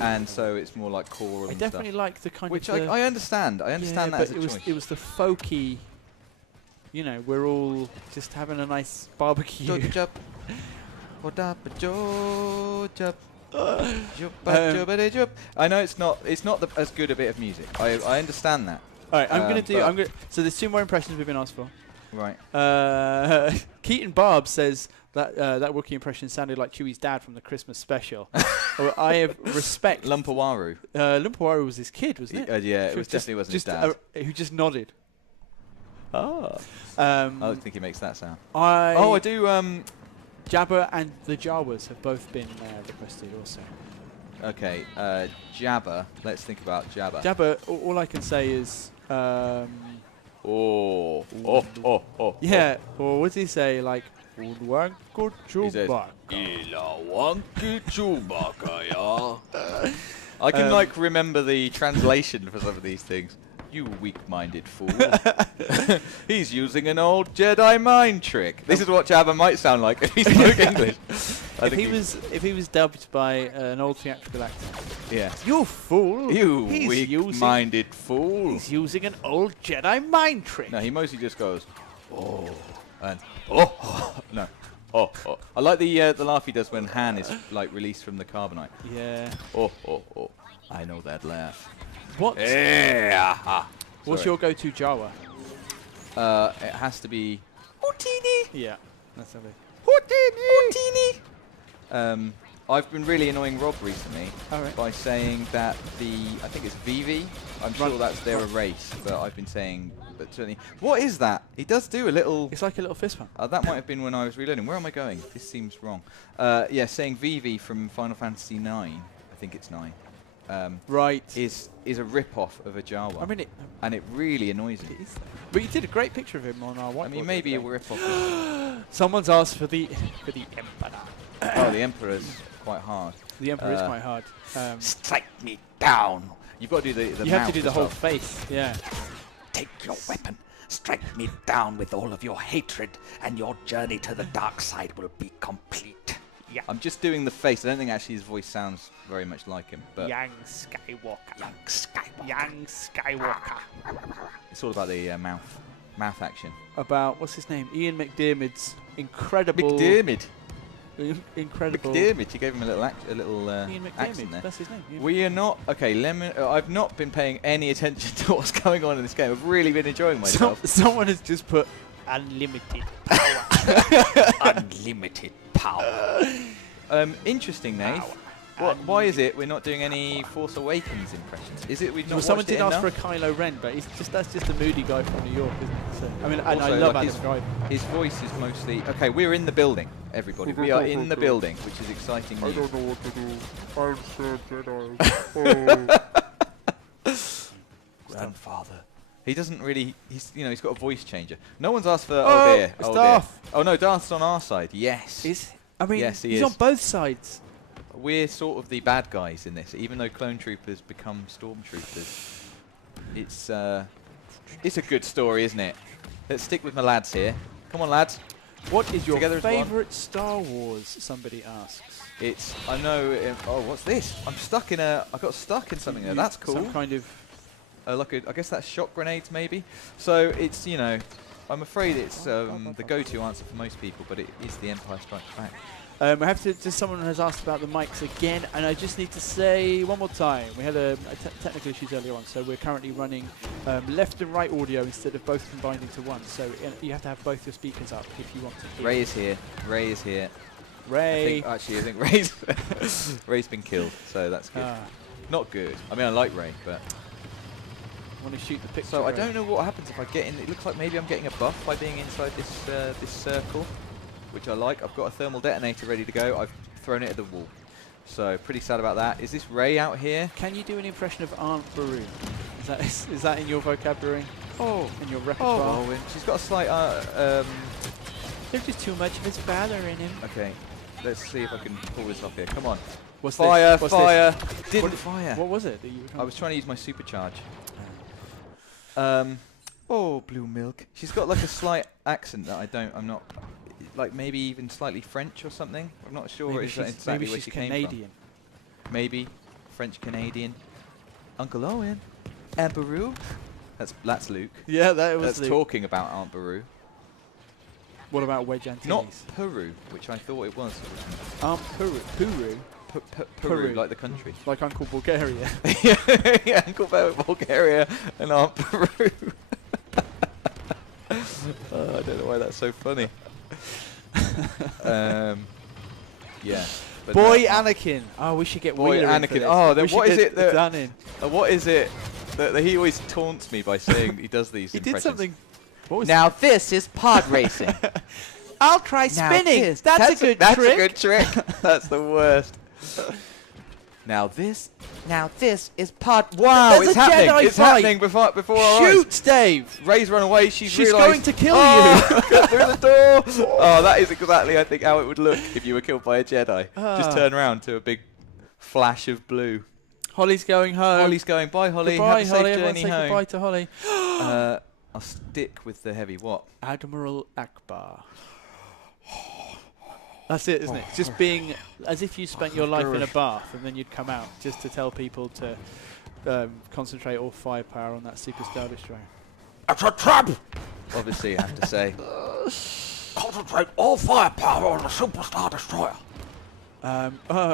and so it's more like choral and stuff. I definitely like the kind which of... Which I understand. I understand that as a choice. It was the folky, you know, we're all just having a nice barbecue. I know it's not as good a bit of music. I understand that. All right, so there's 2 more impressions we've been asked for. Right. Keaton Barb says that that Wookiee impression sounded like Chewie's dad from the Christmas special. I have respect. Lumpawaru. Lumpawaru was his kid, wasn't it? Yeah, it definitely wasn't his dad. Who just nodded. Oh. I don't think he makes that sound. I do. Jabba and the Jawas have both been requested also. Okay, Jabba. Let's think about Jabba. Jabba, all I can say is... Yeah, or what does he say? Like, Unwanko Chewbacca. I can, like, remember the translation for some of these things. You weak-minded fool. He's using an old Jedi mind trick. This is what Jabba might sound like if he spoke English. If he was dubbed by an old theatrical actor. Yeah. You fool. You weak-minded fool. He's using an old Jedi mind trick. No, he mostly just goes, oh, and oh, no. Oh. I like the laugh he does when Han is, like, released from the carbonite. Yeah. Oh. I know that laugh. What's your go-to Jawa? It has to be Houtini. Yeah, that's something. Houtini. I've been really annoying Rob recently by saying that I think it's Vivi. I'm sure that's their race, but I've been saying, but certainly, what is that? He does do a little. It's like a little fist bump. That might have been when I was reloading. Where am I going? This seems wrong. Yeah, saying Vivi from Final Fantasy 9. I think it's 9. Right. Is a rip-off of a Jawa. I mean, and it really annoys me. But you did a great picture of him on our whiteboard. I mean, maybe a rip-off. Someone's asked for the Emperor. Oh, the Emperor's quite hard. The Emperor is quite hard. Strike me down. You've got to do the You have to do the whole face. Yeah. Take your weapon. Strike me down with all of your hatred, and your journey to the dark side will be complete. Yeah. I'm just doing the face. I don't think actually his voice sounds very much like him. But Young Skywalker. Young Skywalker. Young Skywalker. It's all about the mouth action. About, what's his name? Ian McDiarmid's incredible... Incredible... McDiarmid. You gave him a little Ian McDiarmid, accent there. That's his name. Yeah. We are not... Okay, I've not been paying any attention to what's going on in this game. I've really been enjoying myself. Someone has just put unlimited power. Unlimited power. Interesting, Nath. Why is it we're not doing any Force Awakens impressions? Is it we've not someone watched it did ask enough? for a Kylo Ren, but that's just a moody guy from New York, isn't it? So, I mean, and Also, I love like Adam Driver. His voice is mostly... Okay, we're in the building, everybody. We are in the building, which is exciting news. I don't know what to do. I'm so Jedi. Grandfather. He doesn't really... He's got a voice changer. No one's asked for... Oh, dear. it's Darth. Dear. Oh, no, Darth's on our side. Yes. Yes, he he's is. on both sides. We're sort of the bad guys in this, even though clone troopers become stormtroopers. It's It's a good story, isn't it? Let's stick with my lads here. Come on, lads. What is your Together as one. favourite Star Wars? Somebody asks. It's, I know, oh, what's this? I'm stuck in I got stuck in something there. That's cool. Some kind of... Like I guess that's shock grenades, maybe. So it's, you know, I'm afraid it's the go-to answer for most people, but it is the Empire Strikes Back. I have to, just someone has asked about the mics again, and I just need to say one more time, we had technical issues earlier on, so we're currently running left and right audio instead of both combined into one, so you have to have both your speakers up if you want to hear. Ray is here. Ray is here. Ray. I think Ray's been killed, so that's good. Not good. I mean, I like Ray, but... I want to shoot the picture. So I don't know what happens if I get in. It looks like maybe I'm getting a buff by being inside this this circle, which I like. I've got a thermal detonator ready to go. I've thrown it at the wall. So pretty sad about that. Is this Ray out here? Can you do an impression of Aunt Beru? Is that in your vocabulary? Oh, in your repertoire? Oh, she's got a slight... There's just too much Miss Valor in him. Okay, let's see if I can pull this off here. Come on. What's fire, this? fire. Didn't fire. What was it that you were I was trying to use my supercharge. Oh, blue milk. She's got like a slight accent that I'm not, like maybe even slightly French or something. I'm not sure exactly where she came from. Maybe French-Canadian. Uncle Owen. Aunt Beru. That's Luke. Yeah, that was That's Luke. talking about Aunt Beru. What about Wedge Antilles? Not Peru, which I thought it was. Aunt Peru. Peru, like the country. Like Uncle Bulgaria. Yeah, Uncle Bulgaria and Aunt Peru. I don't know why that's so funny. Yeah. Boy Anakin. Oh, we should get Boy Anakin. Oh, then what is it that he always taunts me by saying he does these impressions? Did something. What was now this is pod racing. I'll try spinning. That's a good trick. That's a good trick. That's the worst. Now this is pod. Wow, There's it's a happening. Jedi It's fight. happening before our eyes. Shoot, Dave. Ray's run away. She's going realised to kill you. Get through the door. Oh, that is exactly, I think, how it would look if you were killed by a Jedi. Just turn around to a big flash of blue. Holly's going home. Holly's going. Bye, Holly. Goodbye, Have a Holly. safe Everyone journey say home. goodbye to Holly. I'll stick with the heavy. What? Admiral Akbar. That's it, isn't it? Just being as if you spent your life in a bath and then you'd come out just to tell people to concentrate all firepower on that Super Star Destroyer. It's a trap! Obviously, I have to say. Concentrate all firepower on the Superstar Destroyer.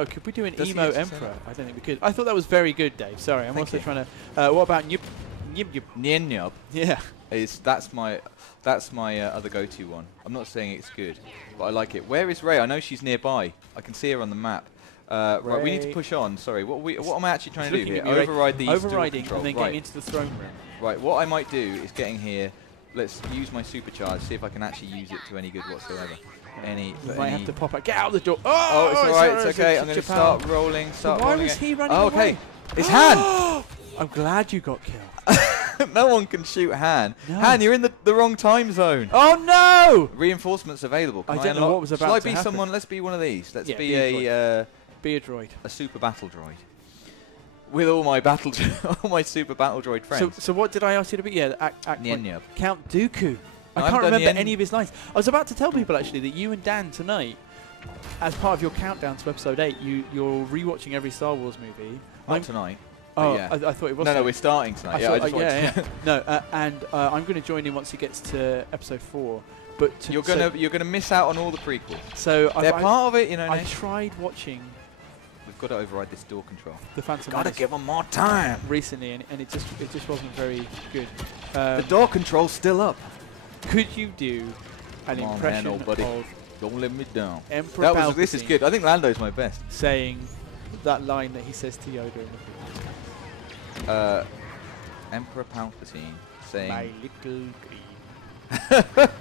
Could we do an Does he emo actually Emperor? I don't think we could. I thought that was very good, Dave. Sorry, I'm Thank also you. trying to. What about Nyub? Nyenyub. Yeah. That's my other go-to one. I'm not saying it's good, but I like it. Where is Ray? I know she's nearby. I can see her on the map. Right, we need to push on. Sorry, what am I actually trying to do here? Override these overriding control. and then right. getting into the throne room. Right, what I might do is getting here. Let's use my supercharge. See if I can actually use it to any good whatsoever. You might have to pop out. Get out the door. Oh, it's alright. It's okay. I'm going to start rolling. Why was he running away? Okay. It's Han. I'm glad you got killed. No one can shoot Han. No. Han, you're in the wrong time zone. Oh no! Reinforcements available. I don't know what was about Shall I to be happen. someone? Let's be one of these. Let's Yeah, be a droid. a super battle droid. With all my all my super battle droid friends. So what did I ask you to be? Yeah, Nyenyub. Count Dooku. I haven't can't done remember any of his lines. I was about to tell people actually that you and Dan tonight, as part of your countdown to Episode 8, you're rewatching every Star Wars movie. Not tonight. Oh, yeah. I thought it was. No, we're starting tonight. I just wanted to No, and I'm going to join in once he gets to Episode 4. But you're gonna miss out on all the prequels. So they're part of it, you know. I tried watching. We've got to override this door control. The Phantom Gotta Menace give them more time. recently, and it just wasn't very good. The door control's still up. Could you do an Come on, impression man, old buddy. of Don't let me down. Emperor This is Palpatine good. I think Lando's my best. saying that line that he says to Yoda in the film? Emperor Palpatine saying. My little green.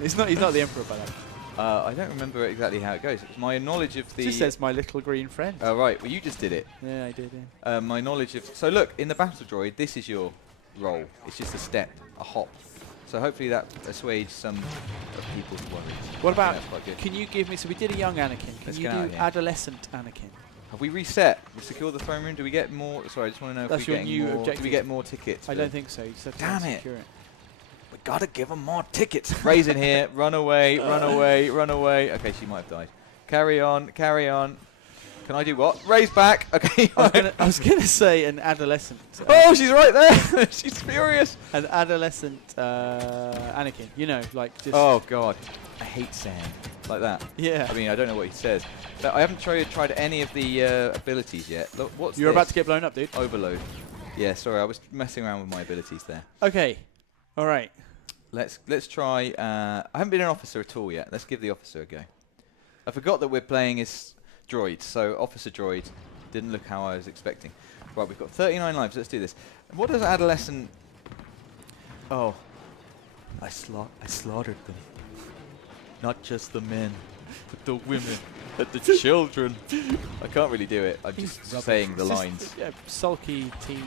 He's not the Emperor by that. I don't remember exactly how it goes. It's my knowledge of the. It just says my little green friend. Oh right, well you just did it. Yeah, I did. Yeah. My knowledge of. So look, in the battle droid, this is your role. It's just a step, a hop. So hopefully that assuages some of people's worries. What about? That's quite good. Can you give me? So we did a young Anakin. Can Let's you get out do of here. adolescent Anakin? Have we reset? We secure the throne room. Do we get more? Sorry, I just want to know That's if we your get new more. Do objective. we get more tickets? I don't think so. You just have to Damn it. secure it. We gotta give them more tickets. Ray's in here. Run away, run away, run away. Okay, she might have died. Carry on, carry on. Can I do what? Ray's back. Okay. I was gonna say an adolescent. Oh, she's right there. She's furious. An adolescent Anakin. You know, like just. Oh God, I hate sand like that. Yeah. I mean, I don't know what he says. But I haven't tried any of the abilities yet. Look, what's You're this? about to get blown up, dude. Overload. Yeah, sorry, I was messing around with my abilities there. Okay. All right. Let's try. I haven't been an officer at all yet. Let's give the officer a go. I forgot that we're playing as droids, so officer droid didn't look how I was expecting. Right, we've got 39 lives. Let's do this. What does adolescent? Oh, I slaughtered them. Not just the men, but the women, but the children. I can't really do it. I'm just saying the lines. Yeah, sulky teen.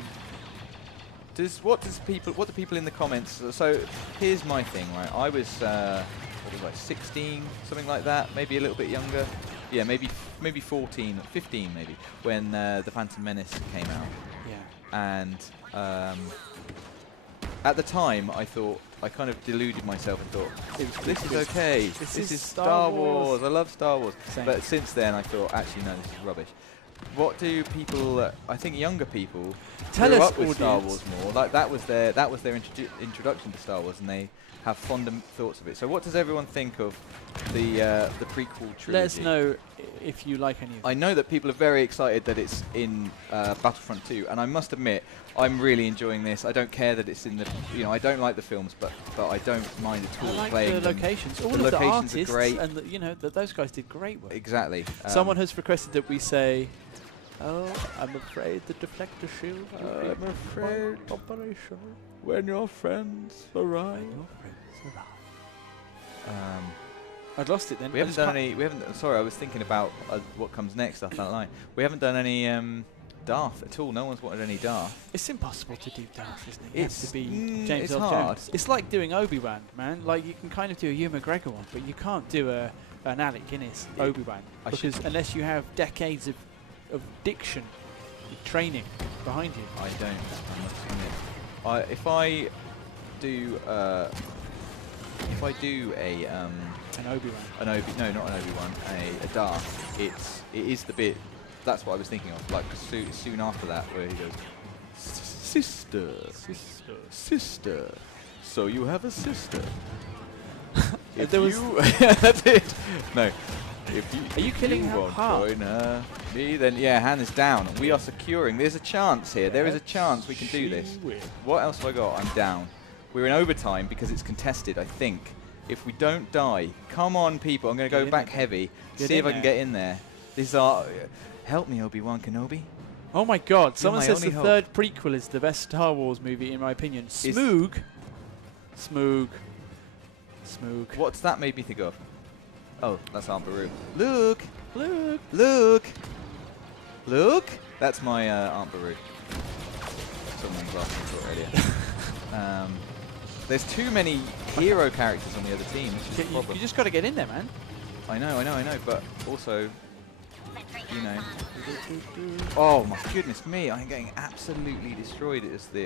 What do people in the comments? So here's my thing, right? I was what was I, 16, something like that, maybe a little bit younger. Yeah, maybe 14, 15 maybe, when the Phantom Menace came out. Yeah. And at the time, I thought, I kind of deluded myself and thought, this is okay. This is Star Wars. I love Star Wars. Same. But since then, I thought, actually, no, this is rubbish. What do people? I think younger people Tell grew us, up with Star audience. Wars more. Like that was their introduction to Star Wars, and they have fond thoughts of it. So, what does everyone think of the prequel trilogy? Let us know if you like any of them. I know that people are very excited that it's in Battlefront 2, and I must admit, I'm really enjoying this. I don't care that it's in the, I don't like the films, but I don't mind at all I like playing the them. locations. All The of the locations are artists great. and those guys did great work. Exactly. Someone has requested that we say, "Oh, I'm afraid the deflector shield. I'm afraid operational when your friends arrive. I'd lost it then. We haven't done any. We haven't. Sorry, I was thinking about what comes next after that line. We haven't done any Darth at all. No one's wanted any Darth. It's impossible to do Darth, isn't it? It has It's to be James it's Earl hard. Jones. It's like doing Obi-Wan, man. Like you can kind of do a Ewan McGregor one, but you can't do an Alec Guinness Obi-Wan because unless you have decades of diction training behind you. I don't. I must admit. If I do a An Obi-Wan. no, not an Obi-Wan, a Darth, it is the bit. That's what I was thinking of. Like soon after that, where he goes, sister. So you have a sister. If there was that's it. No. Are you killing won't Han? join me, then yeah, Han is down. We are securing. There's a chance here. There is a chance we can do this. What else have I got? I'm down. We're in overtime because it's contested, I think. If we don't die, come on, people. I'm going to go back heavy. See if I can get in there. These are. Help me, Obi-Wan Kenobi. Oh my God! Someone my says the only hope. third prequel is the best Star Wars movie in my opinion. Smoog. What's that made me think of? Oh, that's Aunt Beru. Luke. That's my Aunt Beru. Someone was asking for it earlier. There's too many hero characters on the other team, which is a problem. You just got to get in there, man. I know, but also, Oh my goodness me! I'm getting absolutely destroyed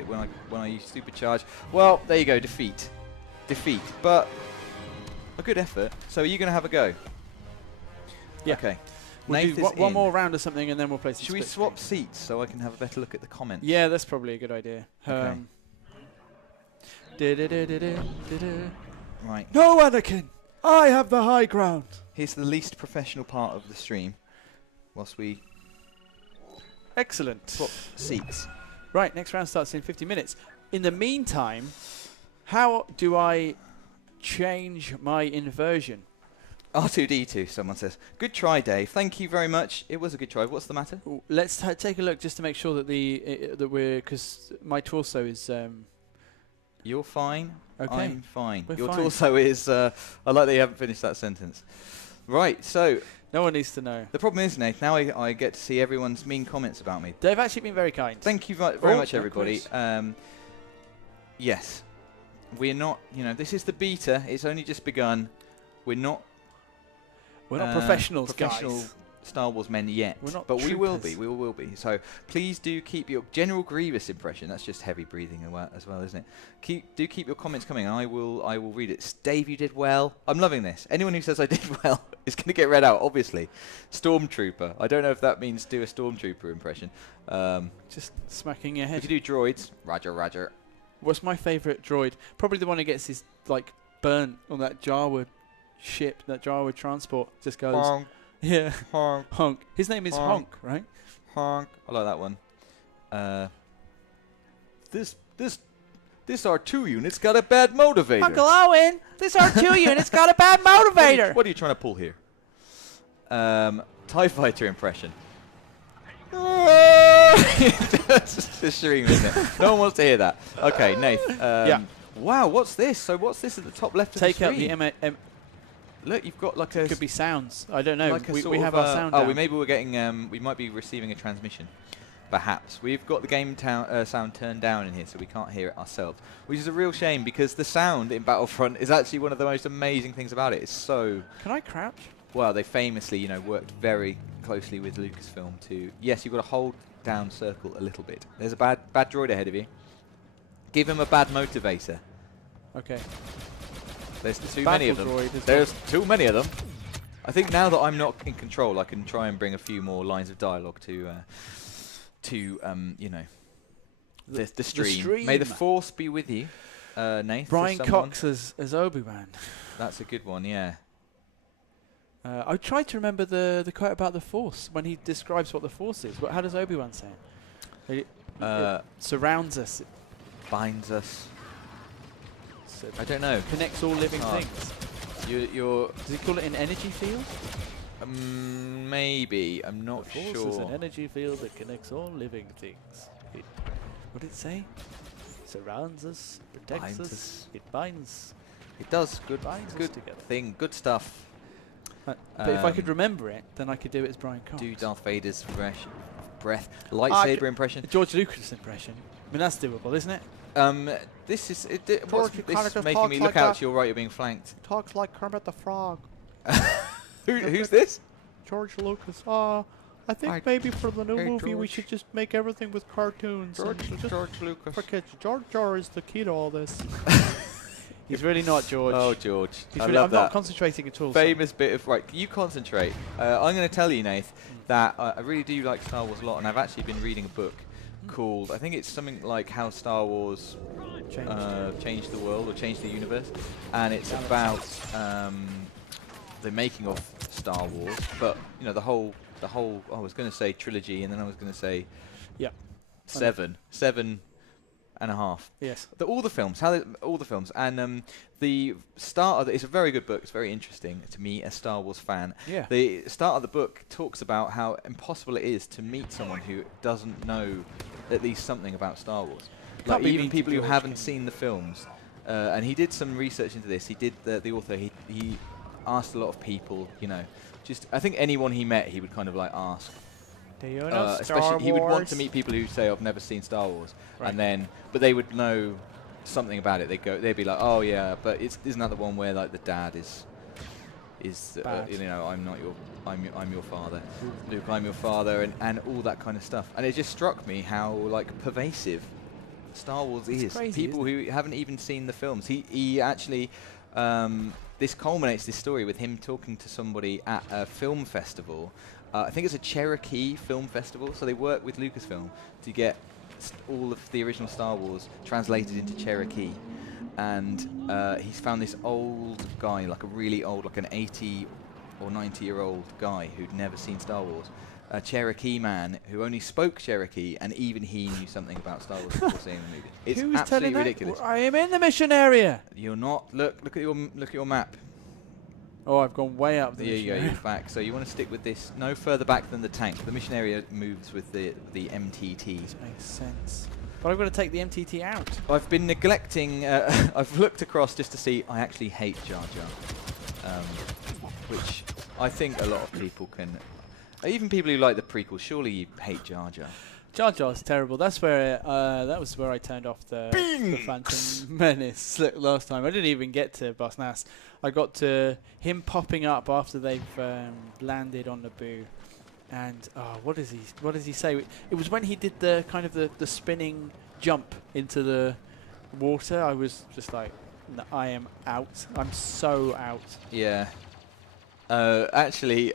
when I use supercharge. Well, there you go, defeat, but a good effort. So are you going to have a go? Yeah. Okay. We'll do one more round or something, and then we'll play some. Should we swap seats so I can have a better look at the comments? Yeah, that's probably a good idea. Okay. Right. No, Anakin! I have the high ground! Here's the least professional part of the stream. Whilst we Excellent. swap seats. Right, next round starts in 50 minutes. In the meantime, how do I change my inversion? R2D2, someone says. Good try, Dave. Thank you very much. It was a good try. What's the matter? Ooh, let's take a look just to make sure that that we're, because my torso is. You're fine. Okay. I'm fine. We're Your fine. torso is. I like that you haven't finished that sentence. Right. So No one needs to know. the problem is, Nate. Now I get to see everyone's mean comments about me. They've actually been very kind. Thank you very much, of everybody. course. Yes, we're not. This is the beta. It's only just begun. We're not. We're not professionals, professional guys. Star Wars men yet, but we will be. We will be. So please do keep your General Grievous impression. That's just heavy breathing as well, isn't it? Do keep your comments coming. I will read it. Dave, you did well. I'm loving this. Anyone who says I did well is going to get read out. Obviously, Stormtrooper. I don't know if that means do a Stormtrooper impression. Just smacking your head. If you do droids, Roger, Roger. What's my favourite droid? Probably the one who gets his burnt on that Jawa ship, that Jawa transport. Just goes. Honk. Yeah. Honk. Honk. His name is Honk, right? Honk. I like that one. This R2 unit's got a bad motivator. Uncle Owen, this R2 unit's got a bad motivator. What are you trying to pull here? TIE Fighter impression. That's the stream, isn't it? No one wants to hear that. Okay, Nath. Yeah. Wow, what's this? So what's this at the top left of the screen? Take out the Look, you've got like a... It could be sounds. I don't know. Like we have our sound down. Maybe we're getting... we might be receiving a transmission. Perhaps. We've got the game sound turned down in here, so we can't hear it ourselves. Which is a real shame, because the sound in Battlefront is actually one of the most amazing things about it. It's so... Can I crouch? Well, they famously, worked very closely with Lucasfilm to... Yes, you've got to hold down circle a little bit. There's a bad droid ahead of you. Give him a bad motivator. Okay. There's too many of them. There's too many of them. I think now that I'm not in control, I can try and bring a few more lines of dialogue to the stream. May the Force be with you, Nath. Brian Cox as Obi-Wan. That's a good one, yeah. I tried to remember the quote about the Force when he describes what the Force is. How does Obi-Wan say it? It surrounds us. It binds us. I don't know. Connects all living things. Does he call it an energy field? Maybe. I'm not sure. The Force is an energy field that connects all living things. What did it say? Surrounds us, protects us. It binds. It does. Good together. Thing. Good stuff. But if I could remember it, then I could do it as Brian Cox. Do Darth Vader's breath. Lightsaber impression. George Lucas impression. I mean, that's doable, isn't it? This is making me look out to your right. You're being flanked. Talks like Kermit the Frog. Who's this? George Lucas. I think maybe for the new movie we should just make everything with cartoons. George Lucas. For kids. Jar is the key to all this. He's really not George. Oh, George. I'm not concentrating at all. Famous bit of... Right, you concentrate. I'm going to tell you, Nath, that I really do like Star Wars a lot, and I've actually been reading a book called... I think it's something like How Star Wars changed the world or changed the universe. And it's about the making of Star Wars, but, the whole... I was going to say trilogy, and then I was going to say... Yeah. Seven and a half. Yes. All the films, and the start of it's a very good book. It's very interesting to me, a Star Wars fan. Yeah. The start of the book talks about how impossible it is to meet someone who doesn't know at least something about Star Wars. Like even people who haven't seen the films. And he did some research into this. He did the author. He asked a lot of people. Just I think anyone he met, he would kind of ask. Do you know Star Wars? He would want to meet people who say, I've never seen Star Wars. Right. But they would know something about it. They'd be like, oh yeah, but isn't that the one where the dad is I'm your father, Luke, I'm your father, and all that kind of stuff. And it just struck me how pervasive Star Wars is. Crazy, people who haven't even seen the films. He actually this culminates this story with him talking to somebody at a film festival. I think it's a Cherokee film festival, so they work with Lucasfilm to get all of the original Star Wars translated into Cherokee. And he's found this old guy, a really old, an 80 or 90-year-old guy who'd never seen Star Wars. A Cherokee man who only spoke Cherokee, and even he knew something about Star Wars before seeing the movie. It's absolutely ridiculous. I am in the mission area. You're not. Look at your map. Oh, I've gone way up the mission area. You're back. So you want to stick with this no further back than the tank. The mission area moves with the MTT. This makes sense. But I've got to take the MTT out. I've been neglecting... I've looked across just to see... I actually hate Jar Jar. Which I think a lot of people can... Even people who like the prequels, surely you hate Jar Jar. Jar Jar's terrible. That's where that was where I turned off the Phantom Menace last time. I didn't even get to Boss Nass. I got to him popping up after they've landed on Naboo, And what does he say? It was when he did the kind of the spinning jump into the water. I was just like, no, I am out. I'm so out. Yeah. Actually,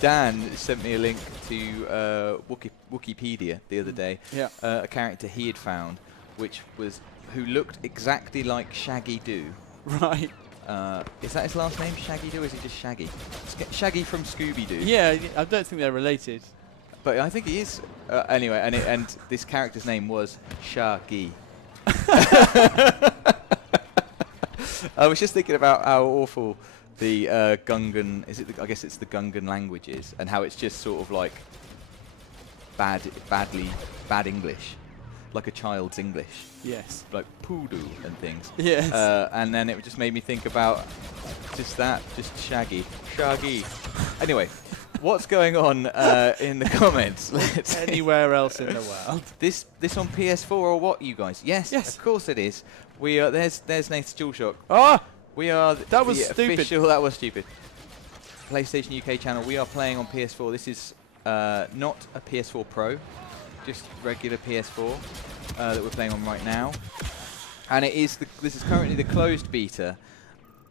Dan sent me a link to Wikipedia the other day. Yeah. A character he had found, who looked exactly like Shaggy Doo. Right. Is that his last name, Shaggy Doo, or is he just Shaggy? Shaggy from Scooby-Doo. Yeah, I don't think they're related. But I think he is. Anyway, and this character's name was Shaggy. I was just thinking about how awful the Gungan, I guess it's the Gungan language is, and how it's just sort of like bad English, like a child's English. Yes. Like poodoo and things. Yes. And then it just made me think about just Shaggy. Anyway, what's going on in the comments? Anywhere else in the world. This on PS4 or what, you guys? Yes. Of course it is. We are. There's Nate's DualShock. Ah! We are. That was stupid. That was stupid. PlayStation UK channel. We are playing on PS4. This is not a PS4 Pro, just regular PS4 that we're playing on right now. And this is currently the closed beta,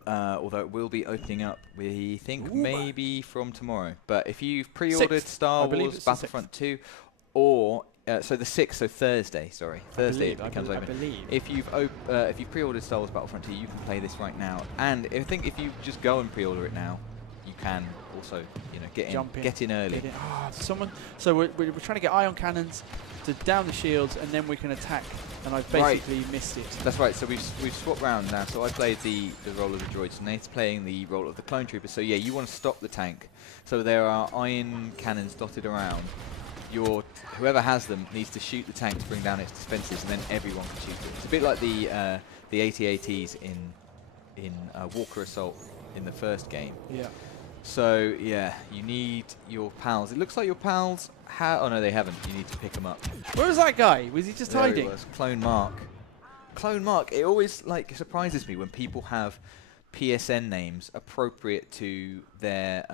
although it will be opening up, we think, maybe from tomorrow. But if you've pre-ordered Star Wars Battlefront 2, or so the 6th, so Thursday, sorry, Thursday it becomes open. If you've pre-ordered Star Wars Battlefront 2, you can play this right now. And I think if you just go and pre-order it now, you can also, get in early. So we're trying to get ion cannons to down the shields, and then we can attack. And I've basically missed it. That's right. So we've swapped round now. So I played the role of the droids, and Nate's playing the role of the clone trooper. So yeah, you want to stop the tank. So there are iron cannons dotted around. Whoever has them needs to shoot the tank to bring down its defenses, and then everyone can shoot it. It's a bit like the AT-ATs in Walker Assault in the first game. Yeah. So yeah, you need your pals. It looks like your pals. Oh no, they haven't. You need to pick them up. Where was that guy? Was he just hiding? He was. Clone Mark. Clone Mark. It always surprises me when people have PSN names appropriate to their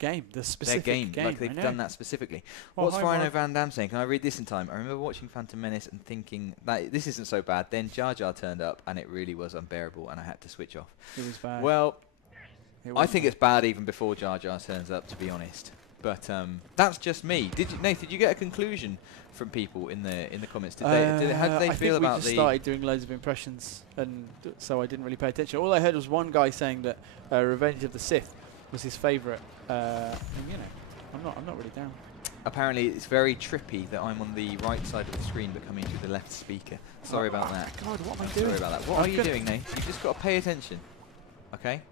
game, the specific game. Like they've done that specifically. Well, what's Rhino Van Dam saying? Can I read this in time? I remember watching Phantom Menace and thinking that this isn't so bad. Then Jar Jar turned up and it really was unbearable, and I had to switch off. It was bad. Well, I think it's bad even before Jar Jar turns up, to be honest. But that's just me. Nate, did you get a conclusion from people in the comments? How did they feel about we just started doing loads of impressions, and so I didn't really pay attention. All I heard was one guy saying that Revenge of the Sith was his favourite. And, I'm not really down. Apparently, it's very trippy that I'm on the right side of the screen but coming through the left speaker. Sorry about that. God, what am I doing? Sorry about that. What are you doing, Nate? You've just got to pay attention. Okay?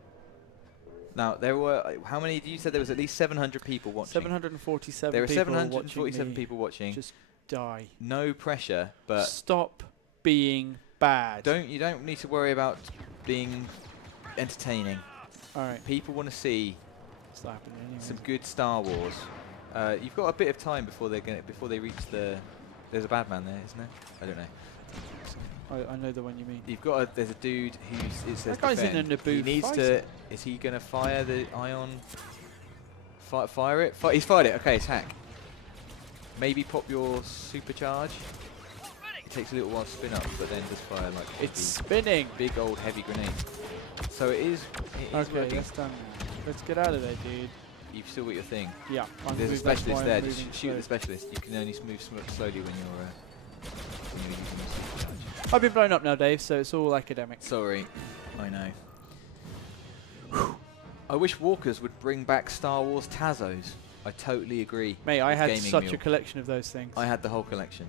Now, there were, how many, you said there was at least 700 people watching? 747 There were people 747 people watching. Just die. No pressure, but... Stop being bad. You don't need to worry about being entertaining. All right. People want to see some good Star Wars. You've got a bit of time before they reach the... There's a bad man there, isn't there? I don't know. I know the one you mean. There's a dude who's... That guy's in a Naboo. He needs to... Is he going to fire the ion? Fire it? He's fired it. Okay, attack. Maybe pop your supercharge. It takes a little while to spin up, but then just fire like... It's spinning! Big old heavy grenade. So it is okay, that's done. Let's get out of there, dude. You've still got your thing. Yeah. There's a specialist there. Just shoot the specialist. You can only move slowly when you're using your supercharge. I've been blown up now, Dave, so it's all academic. Sorry. I know. I wish Walkers would bring back Star Wars Tazos. I totally agree. Mate, I had such a collection of those things. I had the whole collection.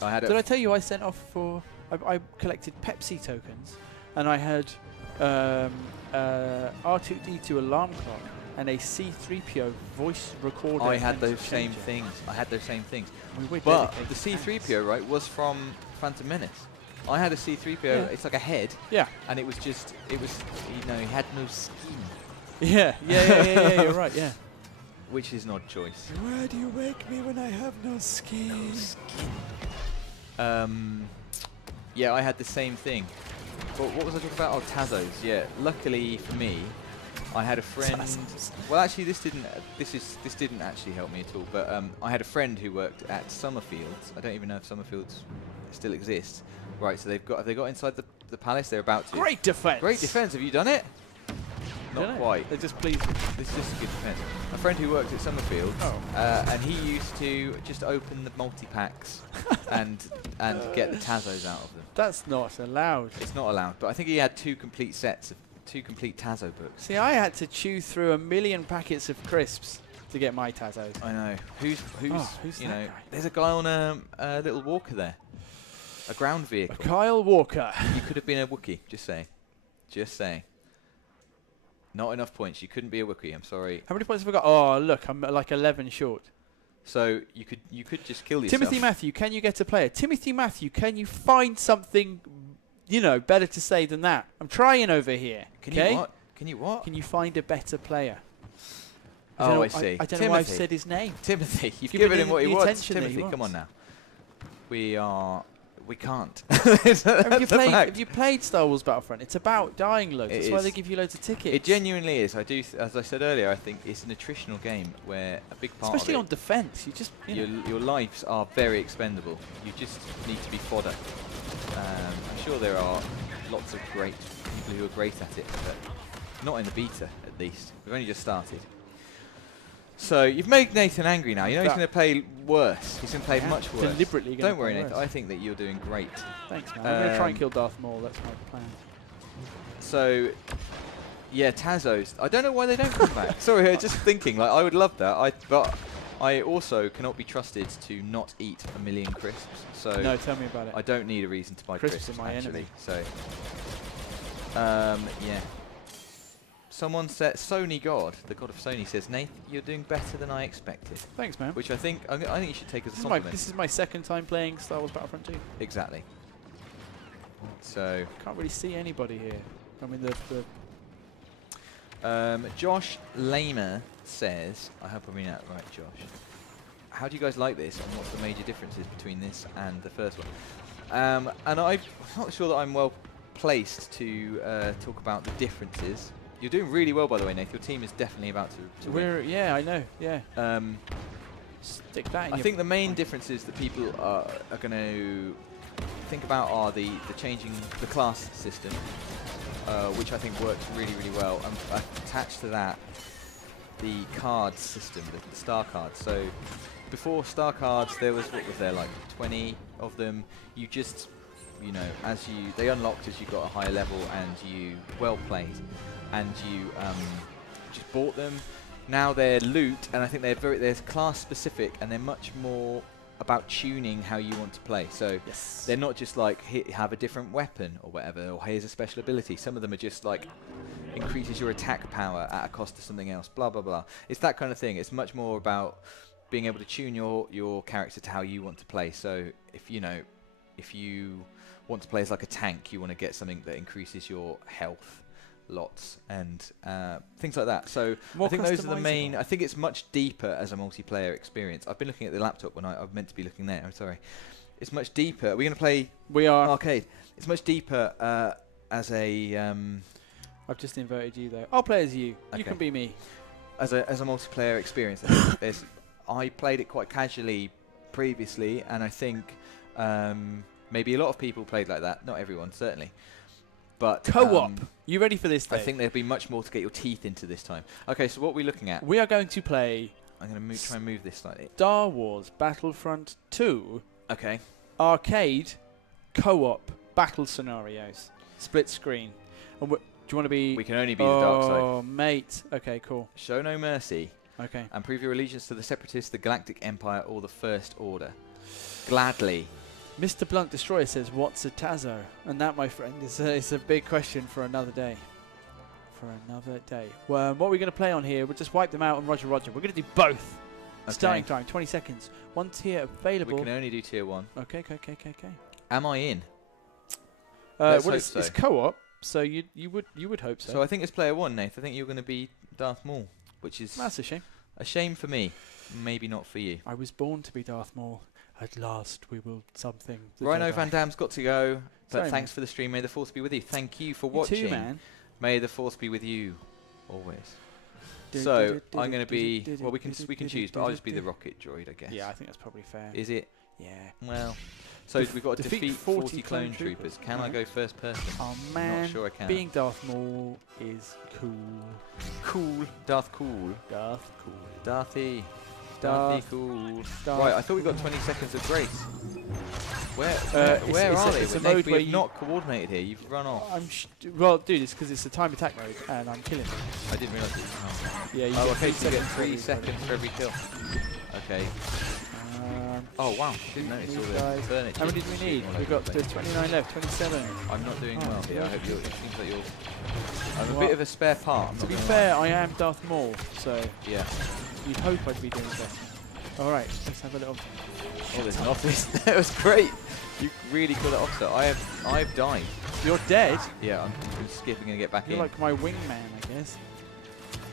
Did I tell you I sent off for... I collected Pepsi tokens, and I had R2-D2 alarm clock and a C-3PO voice recorder. I had those same things. But the C-3PO, right, was from Phantom Menace. I had a C-3PO. Yeah. It's like a head. Yeah. And it was he had no skin. Yeah. You're right. Yeah. Which is an odd choice. Why do you wake me when I have no skin? No skin. Yeah, I had the same thing. But what was I talking about? Oh, Tazos. Yeah. Luckily for me, I had a friend. Well, actually, this didn't actually help me at all. But I had a friend who worked at Summerfields. I don't even know if Summerfields still exists. Right. So have they got inside the palace? They're about to. Great defense. Great defense. Have you done it? Not quite. They're just pleased. This is just a good defense. A friend who worked at Summerfields, and he used to just open the multi-packs and get the Tazos out of them. That's not allowed. It's not allowed, but I think he had two complete Tazo books. See, I had to chew through 1 million packets of crisps to get my Tazos. I know. Who's that guy? There's a guy on a little walker there. A ground vehicle. Kyle Walker. You could have been a Wookiee, just saying. Just saying. Not enough points. You couldn't be a Wookiee, I'm sorry. How many points have I got? Oh, look, I'm like 11 short. So you could just kill yourself. Timothy Matthew, can you get a player? Timothy Matthew, can you find something, better to say than that? I'm trying over here. Can you what? Can you what? Can you find a better player? Oh, I see. I don't know why I've said his name. Timothy, you've given him what he wants. Timothy, come on now. We can't. Have you played Star Wars Battlefront? It's about dying loads. That's why they give you loads of tickets. It genuinely is. I do. As I said earlier, I think it's an attritional game where a big part especially of on defense, you just your lives are very expendable. You just need to be fodder. I'm sure there are lots of great people who are great at it, but not in the beta at least. We've only just started. So you've made Nathan angry now. You know he's going to play worse. He's going to play much worse. Deliberately. Don't worry, Nathan. I think that you're doing great. Thanks, man. I'm going to try and kill Darth Maul. That's my plan. So, yeah, Tazos. I don't know why they don't come back. Sorry, just thinking. Like I would love that. But I also cannot be trusted to not eat 1 million crisps. So no, tell me about it. I don't need a reason to buy crisps. Crisps are my enemy. So, yeah. Someone said, Sony God, the God of Sony says, Nate, you're doing better than I expected. Thanks, man. Which I think you should take as a compliment. This is my second time playing Star Wars Battlefront 2. Exactly. So can't really see anybody here. I mean, Josh Lamer says, I hope I'm reading that right, Josh. How do you guys like this, and what's the major differences between this and the first one? And I'm not sure that I'm well placed to talk about the differences. You're doing really well, by the way, Nathan. Your team is definitely about to win. Yeah, I know. Yeah. Stick that in I think the main differences that people are going to think about are the changing the class system, which I think works really, really well. And attached to that, the cards system, the star cards. So before star cards, there was, what was there, like 20 of them. You just, they unlocked as you got a higher level, and you well played. And you just bought them. Now they're loot, and I think they're class specific, and they're much more about tuning how you want to play. So they're not just like have a different weapon or whatever, or here's a special ability. Some of them are just like increases your attack power at a cost of something else. Blah blah blah. It's that kind of thing. It's much more about being able to tune your character to how you want to play. So if you want to play as like a tank, you want to get something that increases your health lots and things like that. So I think those are the main. I think it's much deeper as a multiplayer experience. I've been looking at the laptop when I'm meant to be looking there. I'm sorry. It's much deeper. Are we going to play? We are arcade. It's much deeper as a. I've just invited you though. I'll play as you. Okay. You can be me. As a multiplayer experience, I played it quite casually previously, and I think maybe a lot of people played like that. Not everyone, certainly. But co-op. You ready for this, Dave? I think there'll be much more to get your teeth into this time. Okay, so what are we looking at? We are going to play... I'm going to try and move this slightly. Star Wars Battlefront 2. Okay. Arcade co-op battle scenarios. Split screen. And do you want to be... We can only be the dark side. Oh, mate. Okay, cool. Show no mercy. Okay. And prove your allegiance to the Separatists, the Galactic Empire, or the First Order. Gladly. Mr. Blunt Destroyer says, what's a Tazo? And that, my friend, is a big question for another day. Well, what we're going to play on here, we'll just wipe them out and Roger. We're going to do both. Okay. Starting time, 20 seconds. One tier available. We can only do tier 1. Okay. Am I in? Well, it's co-op, so you would hope so. So I think it's player 1, Nath. I think you're going to be Darth Maul, which is... That's a shame. A shame for me. Maybe not for you. I was born to be Darth Maul. At last, we will something. Rhino Van Dam's got to go, but thanks for the stream. May the Force be with you. Thank you for watching. You too, man. May the Force be with you. Always. So I'm going to be. Well, we can choose, but I'll just be the rocket droid, I guess. Yeah, I think that's probably fair. Is it? Yeah. Well. So we've got to defeat 40 clone troopers. Can I go first person? Oh man, not sure I can. Being Darth Maul is cool. Cool. Darth Cool. Darth Cool. Darthy. Darth Cool. Darth right, I thought we got 20 seconds of grace. Where it's are they? It's a mode where you've not coordinated here. You've run off. Well, dude, it's because it's a time attack mode, and I'm killing them. I didn't realise it. Yeah, you get okay, so you get 3 seconds for every kill. Okay. Oh wow, didn't notice all the furniture. How many do we need? We've got 29 left, 27. I'm not doing well here. I hope it seems like you're... I'm a bit of a spare part. To be fair, I am Darth Maul, so yeah. You'd hope I'd be doing better. Alright, let's have a little... Oh, there's an office. That was great. You really got it off, sir. I've died. You're dead? Yeah, I'm skipping and get back in. You're like my wingman, I guess.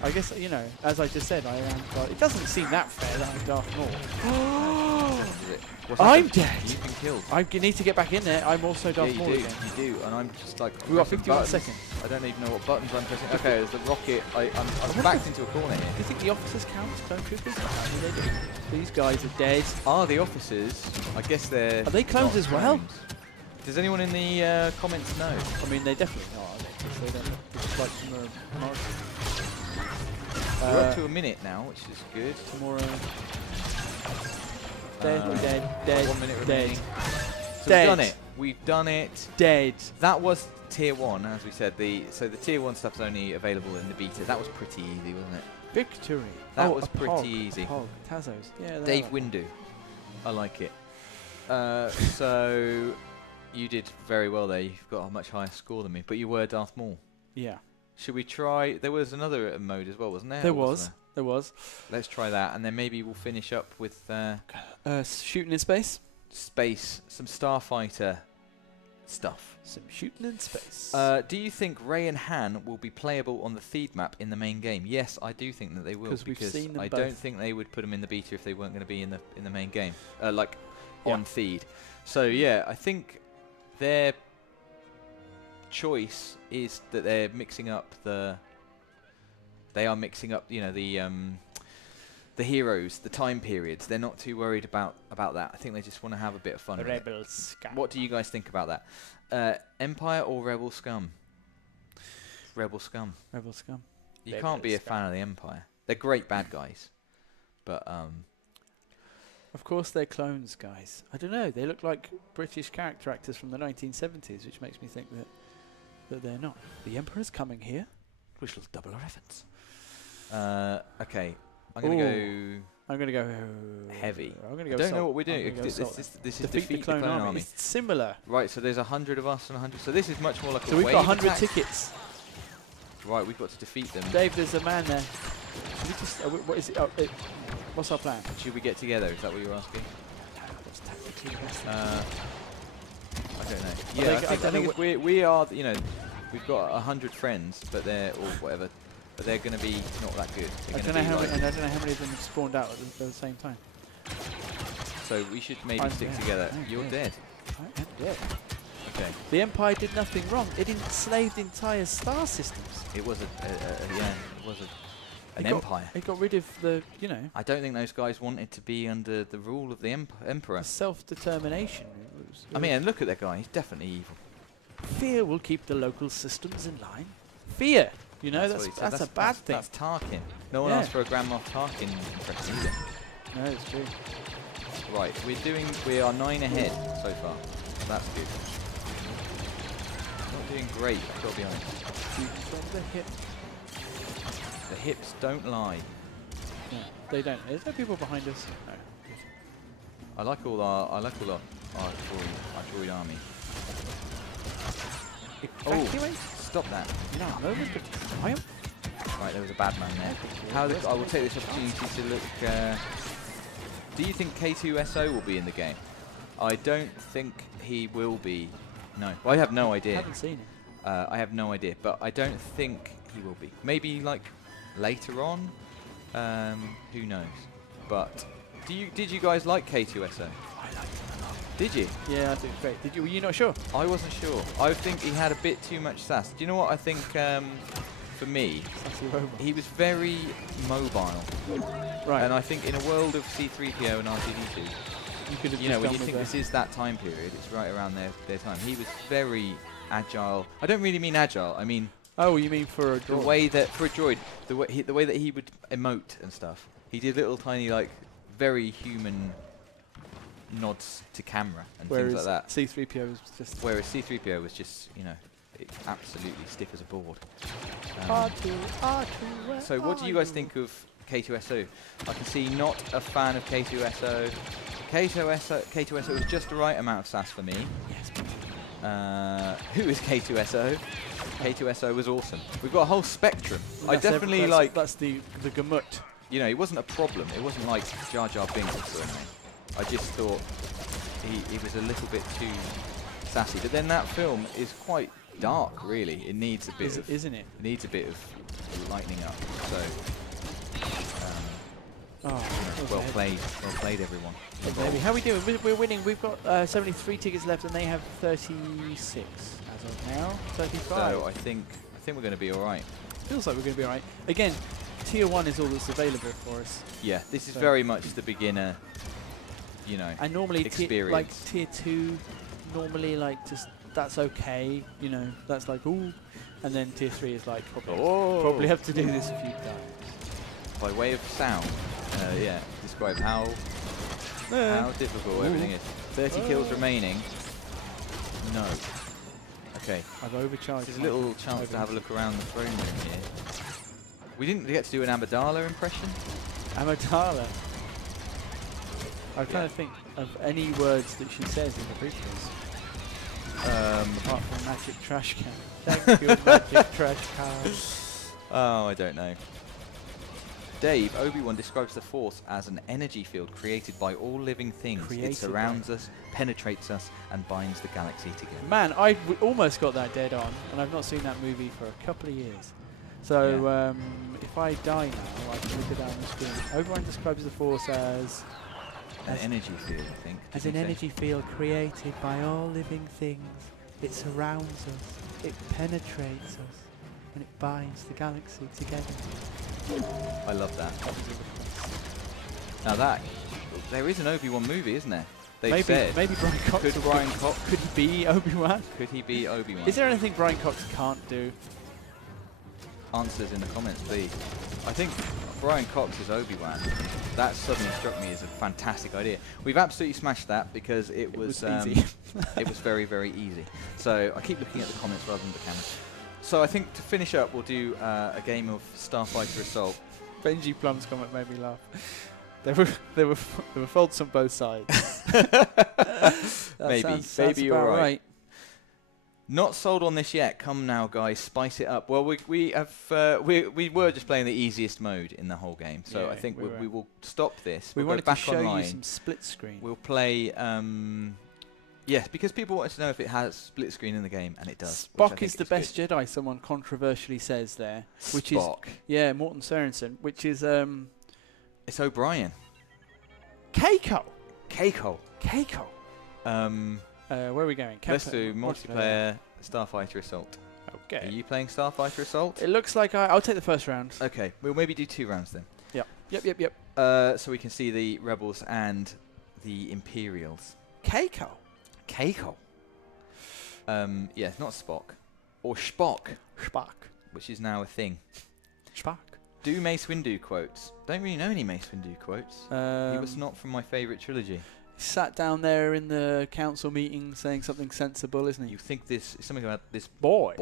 I guess, you know, as I just said, I am... It doesn't seem that fair that I'm Darth Maul. I'm dead! You've been killed. I need to get back in there. I'm also Darth Maul again. You do, and I'm just like... We've got 51 seconds. I don't even know what buttons I'm pressing. Okay, there's the rocket. I'm backed into a corner here. Do you think the officers count as clone troopers? They do. These guys are dead. Are the officers? I guess they're... Are they clones as well? Does anyone in the comments know? I mean, they definitely are. They don't look like tomorrow. We're up to a minute now, which is good. Tomorrow. Dead. 1 minute remaining. So dead. we've done it. We've done it. Dead. That was tier 1, as we said. So the tier 1 stuff's only available in the beta. That was pretty easy, wasn't it? Victory. That was pretty easy. Tazos. Yeah. Dave Windu. I like it. So you did very well there. You've got a much higher score than me, but you were Darth Maul. Yeah. Should we try? There was another mode as well, wasn't there? There was. Let's try that, and then maybe we'll finish up with shooting in space. Some Starfighter stuff. Some shooting in space. Do you think Rey and Han will be playable on the Theed map in the main game? Yes, I do think that they will, because I don't think they would put them in the beta if they weren't going to be in the main game, on Theed. So yeah, I think their choice is that they're mixing up the heroes, the time periods. They're not too worried about that. I think they just want to have a bit of fun. Rebel Scum. What do you guys think about that? Empire or Rebel Scum? Rebel Scum. Rebel Scum. You can't be a fan of the Empire. They're great bad guys, but of course they're clones, guys. I don't know. They look like British character actors from the 1970s, which makes me think that they're not. The Emperor's coming here. We shall double our efforts. Okay. I'm going to go heavy. I'm going to go I don't know what we're doing. This is defeat the clone army. It's similar. Right, so there's 100 of us and 100. So this is much more like a wave. So we've got 100 tickets. Right, we've got to defeat them. Dave, there's a man there. Should we just, what is it? What's our plan? Should we get together? Is that what you're asking? What's tactically best? I don't know. Yeah, I think we are, you know, we've got 100 friends, but they're, or whatever, but they're going to be not that good. I don't know how many of them have spawned out at the same time. So we should maybe stick together. You're dead. I am dead. Okay. The Empire did nothing wrong. It enslaved entire star systems. It was an empire. It got rid of the, you know. I don't think those guys wanted to be under the rule of the emperor. Self-determination. I mean, and look at that guy. He's definitely evil. Fear will keep the local systems in line. Fear. You know, that's a bad thing. That's Tarkin. No one asked for a Grand Moff Tarkin impression either. No, it's true. Right, we are 9 ahead so far. That's good. Not doing great, I've got to be honest. The hip. The hips don't lie. No, they don't. Is there people behind us? No. I like all our droid army. Evacuate? Stop that. No, moment of triumph. Right, there was a bad man there. I will take this opportunity to look. Do you think K2SO will be in the game? I don't think he will be. No, well, I have no idea. I haven't seen him. I have no idea, but I don't think he will be. Maybe like later on. Who knows? But did you guys like K2SO? I liked him a lot. Did you? Yeah, I think it's great. Did you? Were you not sure? I wasn't sure. I think he had a bit too much sass. Do you know what I think? for me, Sassy robot. he was very mobile. Right. And I think in a world of C-3PO and R2-D2, you could have you know, when you think this is that time period, it's right around their time. He was very agile. I don't really mean agile. I mean, oh, you mean for a droid? the way that for a droid, the way that he would emote and stuff. He did little tiny like very human nods to camera and things like that. C-3PO was just. Whereas C-3PO was just, you know, absolutely stiff as a board. R2, So what do you guys think of K2SO? I can see not a fan of K2SO. K2SO was just the right amount of sass for me. Yes. Who is K2SO? K2SO was awesome. We've got a whole spectrum. I definitely that's like. That's the gamut. You know, it wasn't a problem. It wasn't like Jar Jar Binks or something. I just thought he was a little bit too sassy. But then that film is quite dark, really. It needs a bit of, isn't it? It needs a bit of lightening up. So, well played, everyone. Maybe. How are we doing? We're winning. We've got 73 tickets left, and they have 36 as of now. 35. So I think we're going to be all right. Feels like we're going to be all right. Again, Tier 1 is all that's available for us. Yeah, this is very much the beginner, you know, and normally experience. Like Tier 2, normally like just that's okay, you know, that's like ooh, and then Tier 3 is like probably have to do this a few times. By way of sound, yeah, describe how difficult everything is. 30 kills remaining. No. Okay. I've overcharged. There's a little chance to have a look around the throne room here. We didn't get to do an Amidala impression. Amidala. I'm trying to think of any words that she says in the prequels. Apart from magic trash can. Thank you, magic trash can. Oh, I don't know. Dave, Obi-Wan describes the Force as an energy field created by all living things. It surrounds us, penetrates us, and binds the galaxy together. Man, I almost got that dead on, and I've not seen that movie for a couple of years. So if I die now, I can look it down the screen. Obi-Wan describes the Force as an energy field, I think. As an energy field created by all living things. It surrounds us, it penetrates us, and it binds the galaxy together. I love that. Now there is an Obi-Wan movie, isn't there? Maybe Brian Cox. Could he be Obi-Wan? Could he be Obi-Wan? Is there anything Brian Cox can't do? Answers in the comments, please. I think Brian Cox is Obi-Wan. That suddenly struck me as a fantastic idea. We've absolutely smashed that because it was easy. It was very, very easy. So I keep looking at the comments rather than the camera. So I think to finish up, we'll do a game of Starfighter Assault. Benji Plum's comment made me laugh. There were faults on both sides. maybe you're right. Not sold on this yet. Come now, guys, spice it up. Well, we were just playing the easiest mode in the whole game, so I think we will stop this. We wanted back to show online. you some split screen. We'll play. Yes, because people wanted to know if it has split screen in the game, and it does. Spock is the best Jedi. Someone controversially says there, which Spock. is Morten Sørensen, which is it's O'Brien. Keiko. Where are we going? Let's do multiplayer Starfighter Assault. Okay. Are you playing Starfighter Assault? It looks like I'll take the first round. Okay, we'll maybe do 2 rounds then. Yep. So we can see the Rebels and the Imperials. Keiko. Yes, not Spock. Or Spock. Which is now a thing. Spock. Do Mace Windu quotes. Don't really know any Mace Windu quotes. He was not from my favourite trilogy. Sat down there in the council meeting saying something sensible, isn't he? You think this something about this boy?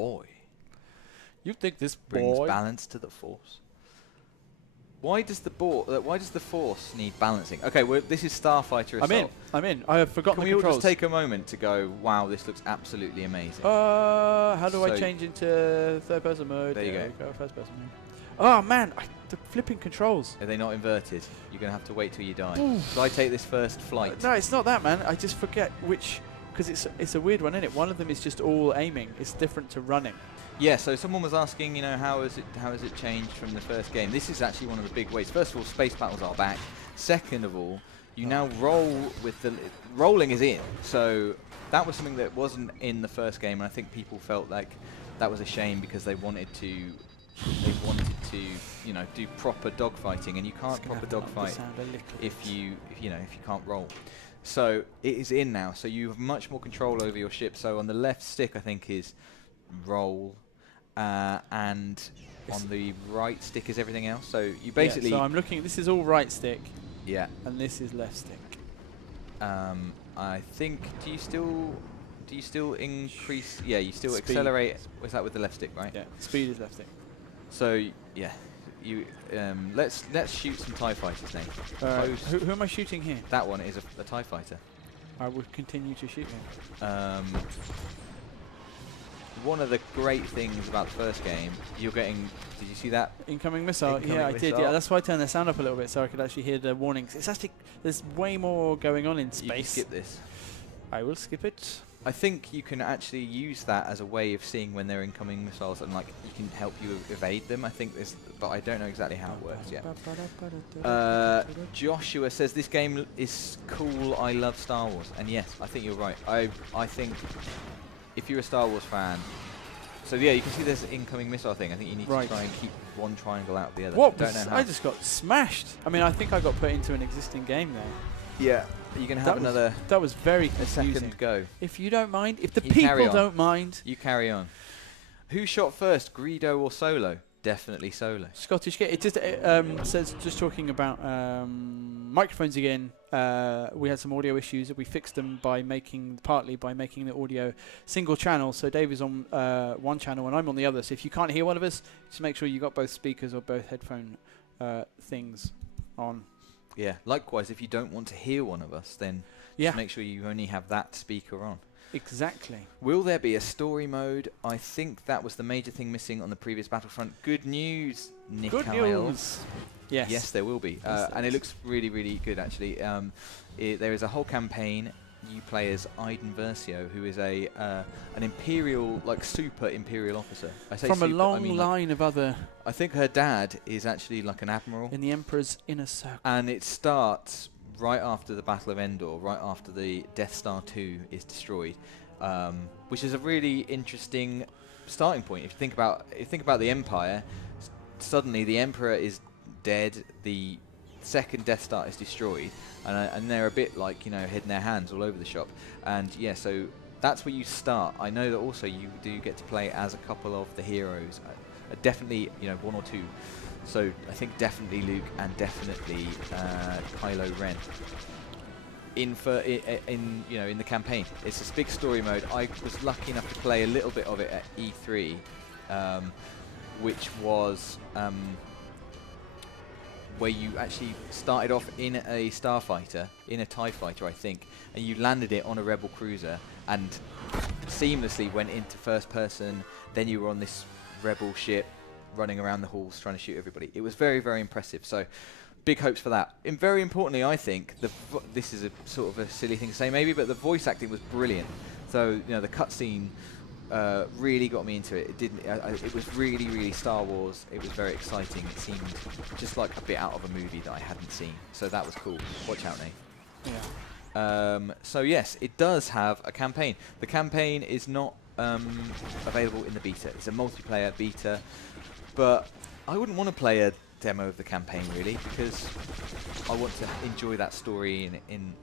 You think this brings balance to the Force? Why does the Force need balancing? Okay, well, this is Starfighter Assault. I'm in. I have forgotten the controls. Can we all just take a moment to go, wow, this looks absolutely amazing? How do I change into third-person mode? There you go. First-person mode. Oh, man, the flipping controls. Are they not inverted? You're going to have to wait till you die. Should I take this first flight? No, it's not that, man. I just forget which... Because it's a weird one, isn't it? One of them is just all aiming. It's different to running. Yeah, so someone was asking, how has it changed from the first game? This is actually one of the big ways. First of all, space battles are back. Second of all, you now roll with the... Rolling is in. So that was something that wasn't in the first game, and I think people felt like that was a shame because they wanted to they wanted to, you know, do proper dogfighting, and you can't proper dogfight if you can't roll. So it is in now, so you have much more control over your ship. So on the left stick, I think, is roll, and on the right stick is everything else. So you basically... Yeah, so I'm looking, this is all right stick. Yeah. And this is left stick. I think, do you still increase... Yeah, you still accelerate. Was that with the left stick, right? Yeah, speed is left stick. So, yeah. You let's shoot some TIE fighters now. Who am I shooting here? That one is a TIE fighter. I will continue to shoot him. One of the great things about the first game, you're getting... Did you see that? Incoming missile. Yeah, I did. Yeah, that's why I turned the sound up a little bit so I could actually hear the warnings. It's actually... There's way more going on in space. You can skip this. I will skip it. I think you can actually use that as a way of seeing when they're incoming missiles, and like you can help you evade them. I think this, but I don't know exactly how it works yet. Joshua says this game is cool. I love Star Wars, and yes, I think you're right. I think if you're a Star Wars fan, so yeah, you can see this incoming missile thing. I think you need to try and keep one triangle out of the other. What? I just got smashed. I mean, I think I got put into an existing game there. Yeah. You're going to have another... That was very confusing. Second go. If you don't mind, if the people don't mind... You carry on. Who shot first, Greedo or Solo? Definitely Solo. Scottish Gate. It just says, just talking about microphones again, we had some audio issues. We fixed them partly by making the audio single channel. So Dave is on one channel and I'm on the other. So if you can't hear one of us, just make sure you got both speakers or both headphone things on. Yeah, likewise, if you don't want to hear one of us, then just make sure you only have that speaker on. Exactly. Will there be a story mode? I think that was the major thing missing on the previous Battlefront. Good news, Nick. Good news. Yes. Yes, there will be. And it looks really, really good, actually. There is a whole campaign. You play as Iden Versio, who is an Imperial, like super Imperial officer. I say from super, a long line of other... I think her dad is actually like an admiral. In the Emperor's inner circle. And it starts right after the Battle of Endor, right after the Death Star 2 is destroyed, which is a really interesting starting point. If you think about the Empire, suddenly the Emperor is dead, the second Death Star is destroyed, and they're a bit like, you know, hiding their hands all over the shop. And yeah, so that's where you start. I know that also you do get to play as a couple of the heroes, definitely, you know, one or two. So I think definitely Luke and definitely Kylo Ren in the campaign. It's this big story mode. I was lucky enough to play a little bit of it at E3, which was where you actually started off in a Starfighter, in a TIE Fighter, I think, and you landed it on a Rebel cruiser and seamlessly went into first person. Then you were on this Rebel ship running around the halls trying to shoot everybody. It was very, very impressive. So big hopes for that. And very importantly, I think, this is a sort of a silly thing to say maybe, but the voice acting was brilliant. So, you know, the cutscene really got me into it. It was really, really Star Wars. It was very exciting. It seemed just like a bit out of a movie that I hadn't seen. So that was cool. Watch out, Nate. Yeah. So yes, it does have a campaign. The campaign is not available in the beta. It's a multiplayer beta, but I wouldn't want to play a demo of the campaign really, because I want to enjoy that story in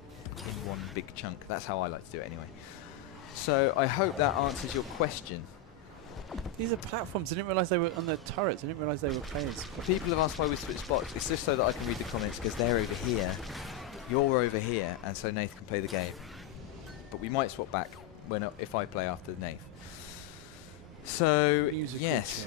one big chunk. That's how I like to do it anyway. So I hope that answers your question. These are platforms. I didn't realise they were on the turrets. I didn't realise they were players. People have asked why we switched spots. It's just so that I can read the comments, because they're over here, you're over here, and so Nath can play the game. But we might swap back if I play after Nath. So yes,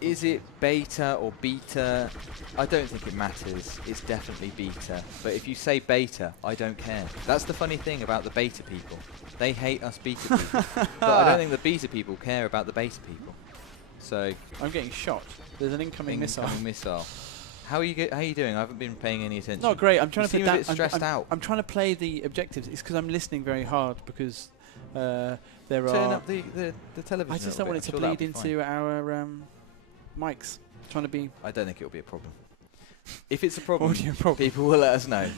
is it beta or beta? I don't think it matters. It's definitely beta. But if you say beta, I don't care. That's the funny thing about the beta people. They hate us beta people. But I don't think the beta people care about the beta people. So I'm getting shot. There's an incoming missile. How are you doing? I haven't been paying any attention. Not great. I'm trying to seem a bit stressed out. I'm trying to play the objectives. It's because I'm listening very hard because there are... Turn up the television. I just don't want it to bleed into our mics. Trying to be... I don't think it'll be a problem. If it's a problem, people will let us know.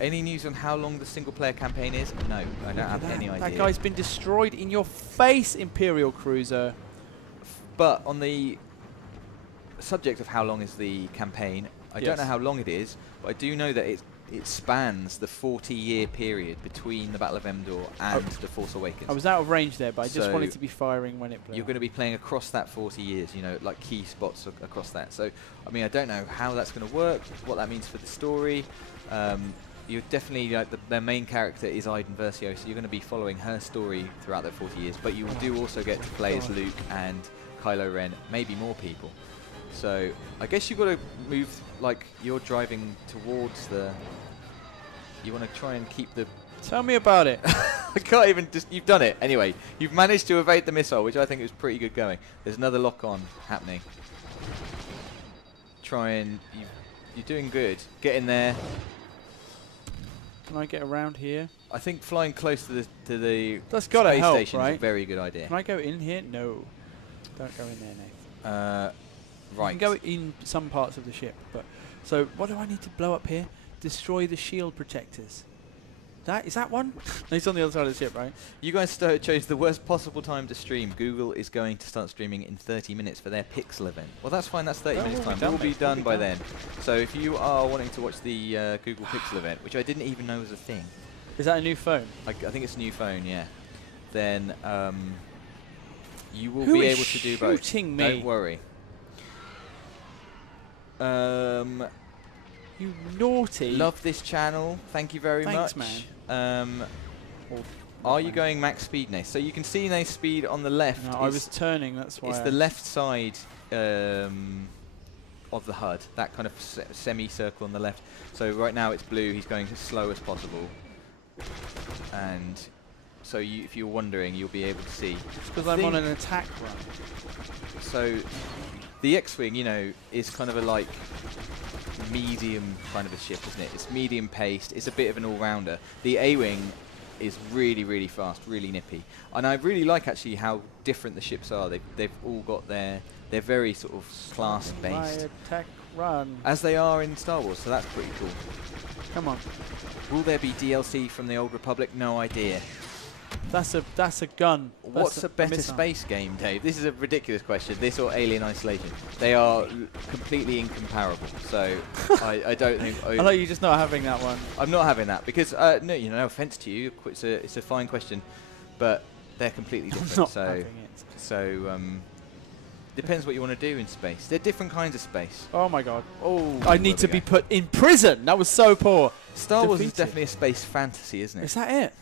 Any news on how long the single-player campaign is? No, I don't have any idea. That guy's been destroyed in your face, Imperial Cruiser. But on the subject of how long is the campaign. I don't know how long it is, but I do know that it spans the 40-year period between the Battle of Endor and The Force Awakens. I was out of range there, but I just wanted to be firing when it blew. You're going to be playing across that 40 years, you know, like key spots across that. So, I mean, I don't know how that's going to work, what that means for the story. You're definitely, like, their main character is Iden Versio, so you're going to be following her story throughout that 40 years, but you do also get to play as Luke and Kylo Ren, maybe more people. So, I guess you've got to move, like, you're driving towards the... You want to try and keep the... Tell me about it. I can't even just... You've done it. Anyway, you've managed to evade the missile, which I think is pretty good going. There's another lock-on happening. Try and... You're doing good. Get in there. Can I get around here? I think flying close to the That's gotta space help, station right? is a very good idea. Can I go in here? No. Don't go in there, Nathan. Right. You can go in some parts of the ship, but... So, what do I need to blow up here? Destroy the shield protectors. Is that one? He's on the other side of the ship, right? You guys chose the worst possible time to stream. Google is going to start streaming in 30 minutes for their Pixel event. Well, that's fine. That's 30 minutes time. We'll be done by then. So if you are wanting to watch the Google Pixel event, which I didn't even know was a thing. Is that a new phone? I think it's a new phone, yeah. Then you will be able to do both. Shooting me? Don't worry. You naughty. Love this channel. Thank you very much. Thanks, man. Are you going max speed, Nath? So you can see Nath's speed on the left. No, I was turning, that's why. It's the left side of the HUD, that kind of semicircle on the left. So right now it's blue, he's going as slow as possible. And so if you're wondering, you'll be able to see. Because I'm on an attack run. So the X-Wing, you know, is kind of a like medium kind of a ship, isn't it? It's medium paced, it's a bit of an all-rounder. The A-Wing is really, really fast, really nippy. And I really like actually how different the ships are. They've all got they're very sort of class-based. My attack run. As they are in Star Wars, so that's pretty cool. Come on. Will there be DLC from the Old Republic? No idea. That's a gun. What's a better space game, Dave? This is a ridiculous question. This or Alien Isolation? They are completely incomparable. So I don't think. I like you just not having that one. I'm not having that because no, you know, no offense to you. It's a fine question, but they're completely different. I'm not so having it. so depends what you want to do in space. They're different kinds of space. Oh my god. Oh, I need to be put in prison. That was so poor. Star Wars is definitely a space fantasy, isn't it? Is that it?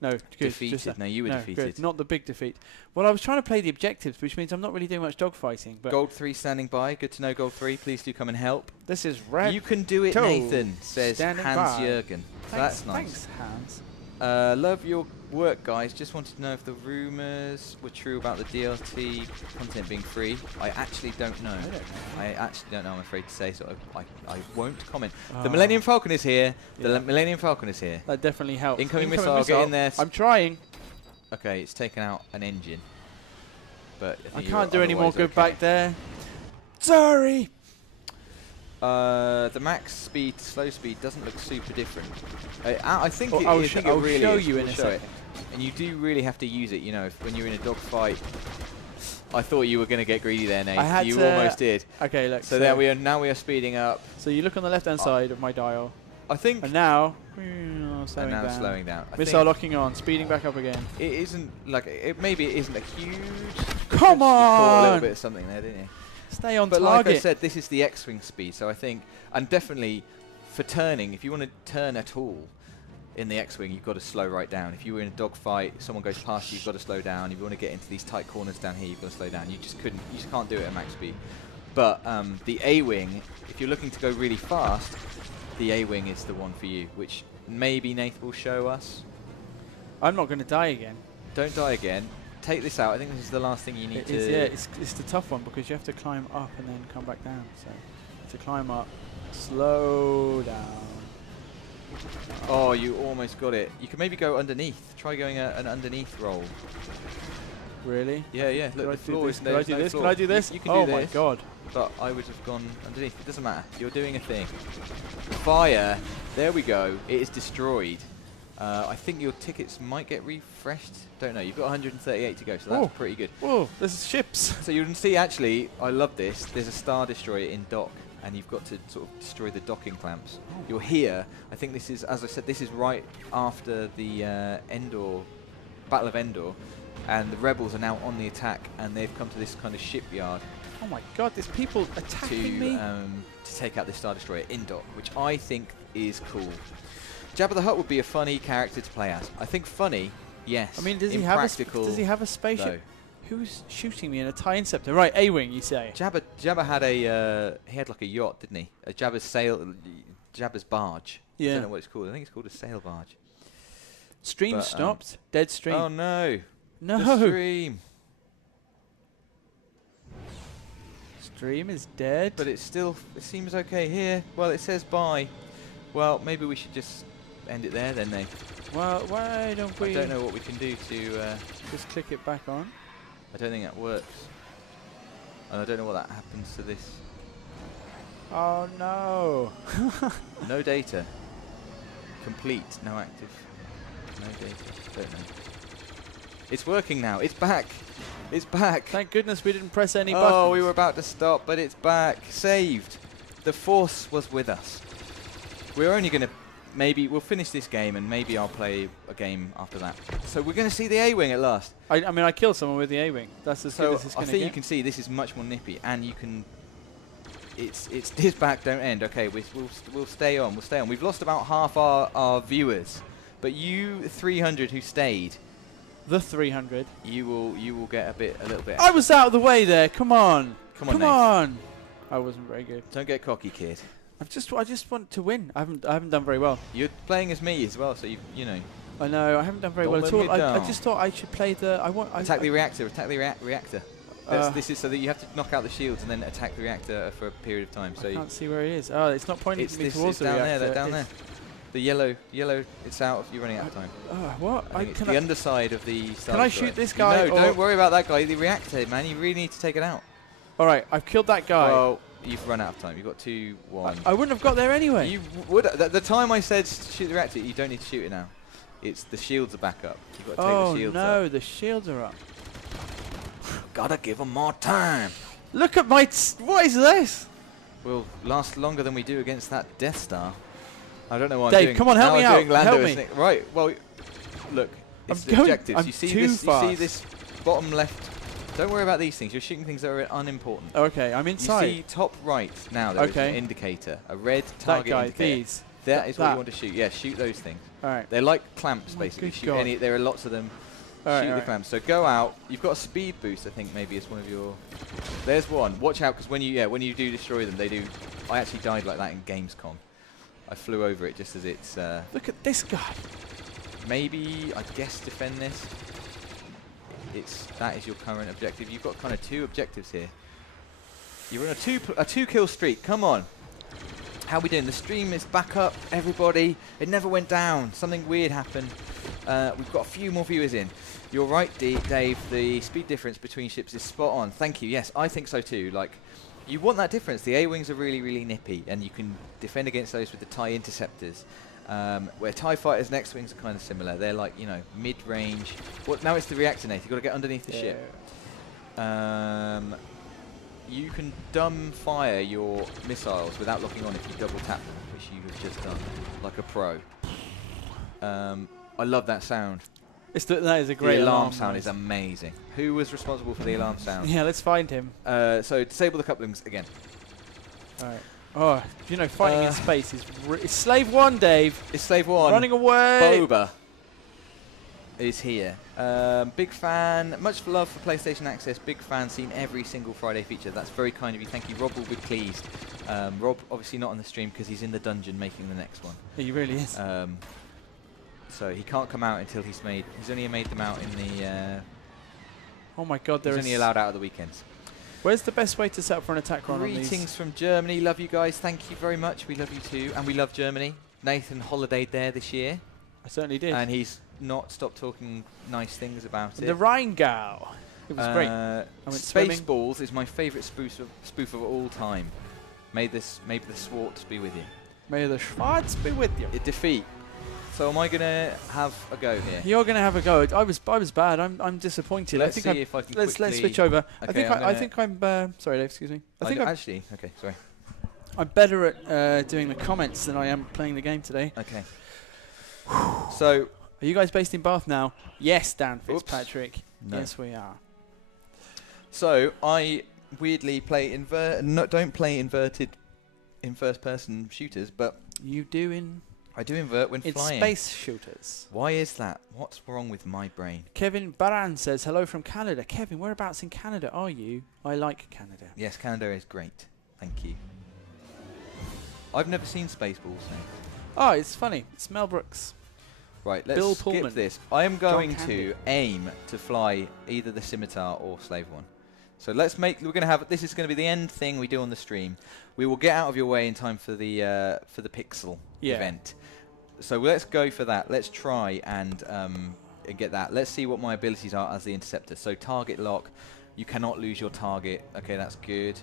No, good. Defeated. No, you were defeated. Good. Not the big defeat. Well, I was trying to play the objectives, which means I'm not really doing much dogfighting. But Gold 3 standing by. Good to know, Gold 3. Please do come and help. This is red. You can do it, Nathan, says Hans-Jürgen. That's nice. Thanks, Hans. Love your work, guys. Just wanted to know if the rumours were true about the DLC content being free. I actually don't know. I actually don't know, I'm afraid to say, so I won't comment. The Millennium Falcon is here. The Millennium Falcon is here. That definitely helps. Incoming missile, get in there. I'm trying. Okay, it's taken out an engine. But I can't do any more good back there. Sorry. The max speed to slow speed doesn't look super different. I think I'll it really show is. you in a second. And you do really have to use it, you know, when you're in a dogfight. I thought you were going to get greedy there, Nate. You almost did. Okay, look. So now we are speeding up. So you look on the left-hand side of my dial. I think. And now, slowing down. Missile locking on, speeding back up again. It isn't like maybe it isn't a huge. Come on! You caught a little bit of something there, didn't you? Stay on but target. Like I said, this is the X-Wing speed, so I think, and definitely for turning, if you want to turn at all in the X-Wing, you've got to slow right down. If you were in a dogfight, someone goes past you, you've got to slow down. If you want to get into these tight corners down here, you've got to slow down. You just can't do it at max speed. But the A-Wing, if you're looking to go really fast, the A-Wing is the one for you, which maybe Nath will show us. I'm not going to die again. Don't die again. Take this out. I think this is the last thing you need to... Yeah, it's the tough one because you have to climb up and then come back down. So to climb up, slow down. Oh, you almost got it. You can maybe go underneath. Try going an underneath roll. Really? Yeah. Look, the floor is Can I do this? Can I do this? You can do this. Oh my god. But I would have gone underneath. It doesn't matter. You're doing a thing. Fire. There we go. It is destroyed. I think your tickets might get refreshed. Don't know. You've got 138 to go, so that's pretty good. Whoa, there's ships. So you can see, actually, I love this. There's a Star Destroyer in dock, and you've got to sort of destroy the docking clamps. You're here. I think this is, as I said, this is right after the Battle of Endor, and the rebels are now on the attack, and they've come to this kind of shipyard. Oh my God, there's people attacking me. To take out the Star Destroyer in dock, which I think is cool. Jabba the Hutt would be a funny character to play as. I think funny, yes. I mean, does he have a spaceship? No. Who's shooting me in a TIE Interceptor? Right, A-wing, you say? Jabba had he had like a yacht, didn't he? A Jabba's barge. Yeah. I don't know what it's called. I think it's called a sail barge. Stream stopped. Dead stream. Oh no. No. The stream. Stream is dead. But it seems okay here. Well, it says bye. Well, maybe we should just end it there then, Nate. Well, why don't we... I don't know what we can do to... just click it back on. I don't think that works. And I don't know what that happens to this. Oh, no. No data. Complete. No active. No data. Don't know. It's working now. It's back. It's back. Thank goodness we didn't press any buttons. Oh, we were about to stop, but it's back. Saved. The Force was with us. We're only going to... Maybe we'll finish this game, and maybe I'll play a game after that. So we're going to see the A-Wing at last. I mean, I killed someone with the A-Wing. That's as good as it's going to get. I think you can see this is much more nippy, and you can... It's this back, don't end. Okay, we'll stay on. We'll stay on. We've lost about half our viewers, but you 300 who stayed... The 300. You will get a little bit... I was out of the way there. Come on. Come on. I wasn't very good. Don't get cocky, kid. I just want to win. I haven't done very well. You're playing as me as well, so you know. I know. I haven't done very well at all. I just thought I should play the. Attack the reactor. Attack the reactor. This is so that you have to knock out the shields and then attack the reactor for a period of time. So I can't see where it is. Oh, it's not pointing me towards the reactor. It's down there. Down there. The yellow. It's out. You're running out of time. What? It's the underside of the. Can I shoot this guy? No, don't worry about that guy. The reactor, man. You really need to take it out. All right, I've killed that guy. Well, you've run out of time. You've got 2, 1. I wouldn't have got there anyway. You would. The time I said shoot the reactor, you don't need to shoot it now. It's the shields are back up. You've got to take the shields up. Oh no, the shields are up. Gotta give them more time. Look at my... what is this? We'll last longer than we do against that Death Star. I don't know what Dave, I'm doing. come on, help me out. Help me. Right, well, look, it's the objectives. You see this bottom left. Don't worry about these things. You're shooting things that are unimportant. Okay, I'm inside. You see top right now, there is an indicator, a red target indicator. That is what you want to shoot. Yeah, shoot those things. All right. They're like clamps, basically. There are lots of them. Shoot the clamps. So go out. You've got a speed boost, I think, maybe as one of your... There's one. Watch out, because when you do destroy them, they do... I actually died like that in Gamescom. I flew over it just as it's... Look at this guy. Maybe, I guess, defend this. That is your current objective. You've got kind of 2 objectives here. You're on a 2 kill streak. Come on. How are we doing? The stream is back up, everybody. It never went down. Something weird happened. We've got a few more viewers in. You're right, Dave. The speed difference between ships is spot on. Thank you. Yes, I think so too. Like, you want that difference. The A-Wings are really, really nippy, and you can defend against those with the TIE Interceptors. Where TIE Fighters and X-Wings are kind of similar. They're like, mid-range. Well, now it's the reactor, Nate. You've got to get underneath the ship. You can dumb fire your missiles without locking on if you double tap them, which you have just done, like a pro. I love that sound. That is a great alarm sound. Is amazing. Who was responsible for the alarm sound? Yeah, let's find him. So disable the couplings again. All right. Oh, fighting in space is... it's Slave 1, Dave. It's Slave 1. Running away. Boba is here. Big fan. Much love for PlayStation Access. Big fan. Seen every single Friday feature. That's very kind of you. Thank you. Rob will be pleased. Rob obviously not on the stream because he's in the dungeon making the next one. He really is. So he can't come out until he's only made them out in the... oh my God, he's only allowed out at the weekends. Where's the best way to set up for an attack run on these? Greetings from Germany. Love you guys. Thank you very much. We love you too. And we love Germany. Nathan holidayed there this year. I certainly did. And he's not stopped talking nice things about it. The Rheingau. It was great. Spaceballs is my favourite spoof of all time. May the Schwartz be with you. May the Schwartz be with you. Defeat. So am I gonna have a go here? You're gonna have a go. I was bad. I'm disappointed. Let's I think see if I can let's quickly... switch over. Okay, I think I'm sorry, Dave. Excuse me. I think actually. Okay, sorry. I'm better at doing the comments than I am playing the game today. Okay. So, are you guys based in Bath now? Yes, Dan Fitzpatrick. No. Yes, we are. So I weirdly play don't play inverted in first-person shooters, but you do in. I do invert when flying. Space shooters. Why is that? What's wrong with my brain? Kevin Baran says hello from Canada. Kevin, whereabouts in Canada are you? I like Canada. Yes, Canada is great. Thank you. I've never seen Spaceballs. So. Oh, it's funny. It's Mel Brooks. Right, let's Bill skip Pullman. this. I am going John to aim to fly either the Scimitar or Slave One. So let's make. We're going to have. This is going to be the end thing we do on the stream. We will get out of your way in time for the Pixel event. So let's go for that. Let's try and get that. Let's see what my abilities are as the interceptor. So target lock. You cannot lose your target. Okay, that's good.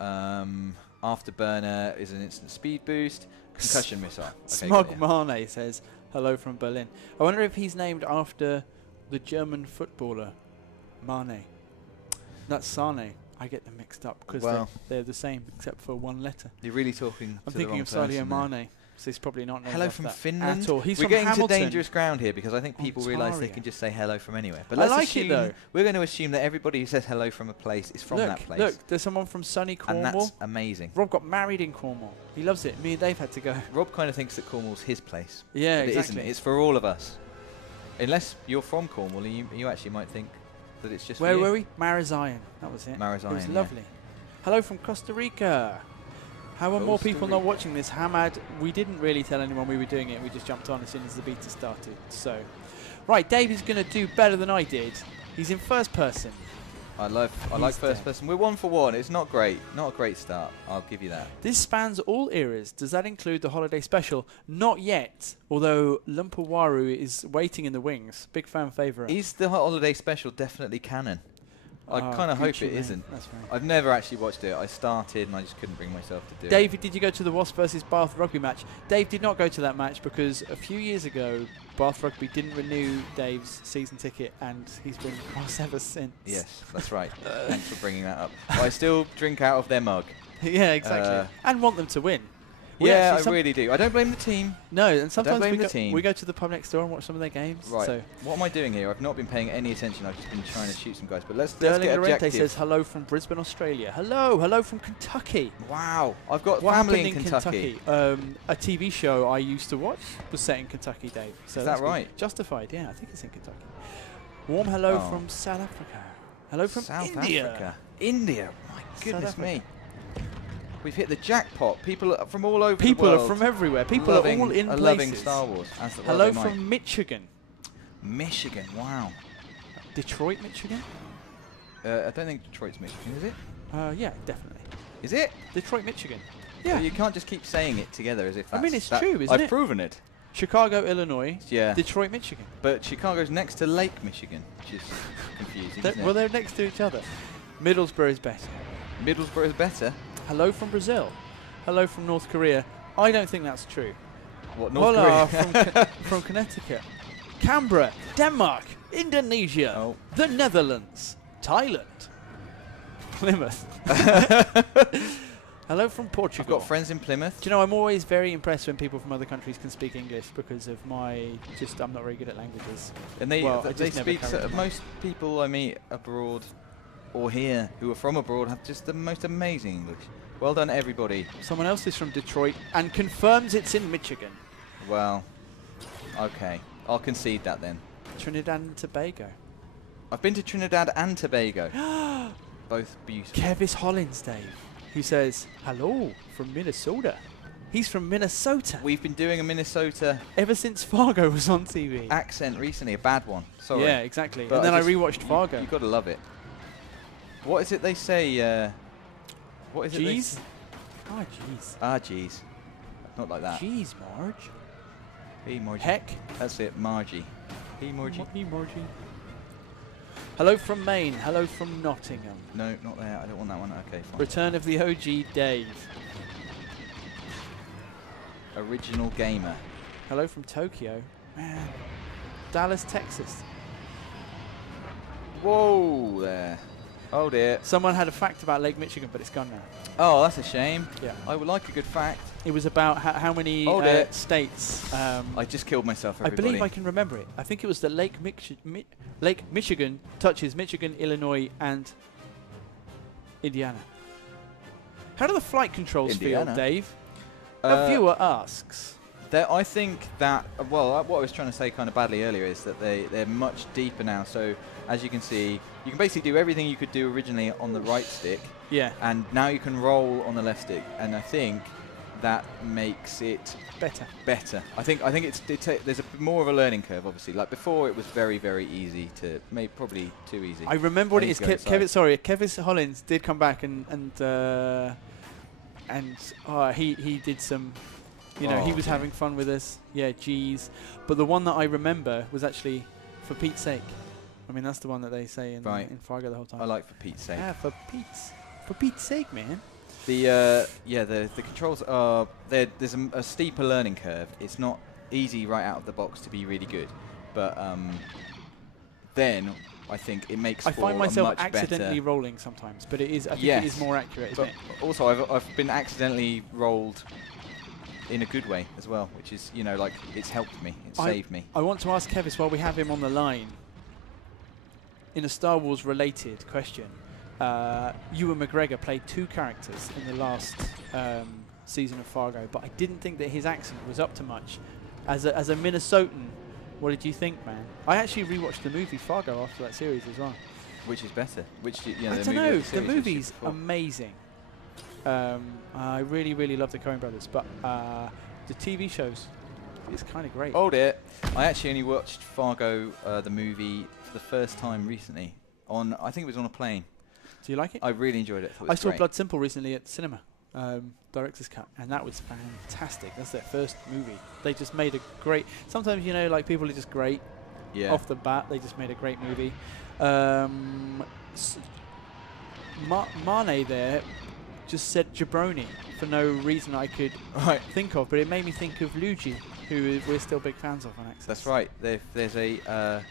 Afterburner is an instant speed boost. Concussion missile. Okay, Smog Mane says hello from Berlin. I wonder if he's named after the German footballer Mane. That's Sane. I get them mixed up because they're the same except for one letter. You're really talking. I'm thinking of Sadio Mane. So he's probably not named hello after from that Finland. at all. He's We're from getting Hamilton. to dangerous ground here because I think people realise they can just say hello from anywhere. But let's I like assume it though. We're going to assume that everybody who says hello from a place is from that place. Look, there's someone from sunny Cornwall. And that's amazing. Rob got married in Cornwall. He loves it. Me and Dave had to go. Rob kind of thinks that Cornwall's his place. Yeah, but exactly. it isn't. It's for all of us. Unless you're from Cornwall, you actually might think that it's just Where for you. were we? Marazion. That was it. Marazion, It was lovely. Hello from Costa Rica. How are more people not watching this? Hamad, we didn't really tell anyone we were doing it. We just jumped on as soon as the beta started. So, right, Dave is going to do better than I did. He's in first person. I like first person. We're 1 for 1. It's not great. Not a great start. I'll give you that. This spans all eras. Does that include the holiday special? Not yet, although Lumpawaru is waiting in the wings. Big fan favourite. Is the holiday special definitely canon? I kind of hope it isn't. That's right. I've never actually watched it. I started and I just couldn't bring myself to do it. David, did you go to the Wasp versus Bath rugby match? Dave did not go to that match because a few years ago, Bath Rugby didn't renew Dave's season ticket and he's been cross ever since. Yes, that's right. Thanks for bringing that up. I still drink out of their mug. Yeah, exactly. And want them to win. Yeah, I really do. I don't blame the team. No, and sometimes we go to the pub next door and watch some of their games. Right. So what am I doing here? I've not been paying any attention. I've just been trying to shoot some guys. But let's get objective. says hello from Brisbane, Australia. Hello from Kentucky. Wow, I've got what family in Kentucky. A TV show I used to watch was set in Kentucky, Dave. So is that right? Good. Justified, yeah. I think it's in Kentucky. Warm hello from South Africa. Hello from South India. Africa. India. My goodness me. We've hit the jackpot. People from all over the world. People are from everywhere. People are all in places. Loving Star Wars. Hello from Michigan. Michigan, wow. Detroit, Michigan? I don't think Detroit's Michigan, is it? Yeah, definitely. Is it? Detroit, Michigan. Yeah. So you can't just keep saying it together as if that's... I mean, it's true, isn't it? I've proven it. Chicago, Illinois. Yeah. Detroit, Michigan. But Chicago's next to Lake Michigan, which is confusing, isn't it? Well, they're next to each other. Middlesbrough is better. Middlesbrough is better? Hello from Brazil. Hello from North Korea. I don't think that's true. What, North Korea? from Connecticut. Canberra, Denmark, Indonesia, the Netherlands, Thailand, Plymouth. Hello from Portugal. I've got friends in Plymouth. Do you know, I'm always very impressed when people from other countries can speak English because of I'm not very good at languages. And they speak, most people I meet abroad or here who are from abroad have just the most amazing English. Well done, everybody. Someone else is from Detroit and confirms it's in Michigan. Well, okay. I'll concede that then. Trinidad and Tobago. I've been to Trinidad and Tobago. Both beautiful. Kevis Hollins, Dave, who says, hello from Minnesota. He's from Minnesota. We've been doing a Minnesota... ever since Fargo was on TV. ...accent recently, a bad one. Sorry. Yeah, exactly. But and then I rewatched Fargo. You've got to love it. What is it they say? What is it? Jeez? Ah, jeez. Ah, jeez. Not like that. Jeez, Marge. Hey, Margie. Heck. That's it, Margie. Hey, Margie. Hey, Margie. Hello from Maine. Hello from Nottingham. No, not there. I don't want that one. Okay, fine. Return of the OG Dave. Original gamer. Hello from Tokyo. Man. Dallas, Texas. Whoa there. Oh dear. Someone had a fact about Lake Michigan, but it's gone now. Oh, that's a shame. Yeah. I would like a good fact. It was about how many states. I just killed myself, everybody. I believe I can remember it. I think it was the Lake Michigan touches Michigan, Illinois, and Indiana. How do the flight controls feel, Dave? A viewer asks. I think that, well, what I was trying to say kind of badly earlier is that they're much deeper now. So as you can see, you can basically do everything you could do originally on the right stick. Yeah. And now you can roll on the left stick. And I think that makes it better. I think there's more of a learning curve, obviously. Like before, it was very, very easy to, probably too easy. I remember what it is. Kevin Hollins did come back and he did some. You know, he was having fun with us. Yeah, geez. But the one that I remember was actually For Pete's Sake. I mean, that's the one that they say in Fargo the whole time. I like For Pete's Sake. Yeah, for Pete's sake, man. The controls are there's a steeper learning curve. It's not easy right out of the box to be really good, but then I think it makes. I find myself accidentally rolling sometimes, but it is. I think it is more accurate, isn't it? Also, I've been accidentally rolled in a good way as well, which is, you know, like, it's helped me, it saved me. I want to ask Kevis, while we have him on the line, in a Star Wars related question, Ewan McGregor played 2 characters in the last season of Fargo, but I didn't think that his accent was up to much. As a Minnesotan, what did you think, man? I actually rewatched the movie Fargo after that series as well. Which is better? I don't know. The movie's amazing. I really, really love the Coen brothers, but the TV shows is kind of great. Oh dear. I actually only watched Fargo, the movie, for the first time recently. I think it was on a plane. Do you like it? I really enjoyed it. I saw Blood Simple recently at the cinema, director's cut, and that was fantastic. That's their first movie. They just made a great. Sometimes, you know, like, people are just great off the bat. They just made a great movie. Marne there just said jabroni for no reason I could think of, but it made me think of Luigi, who we're still big fans of on Access. That's right. There's a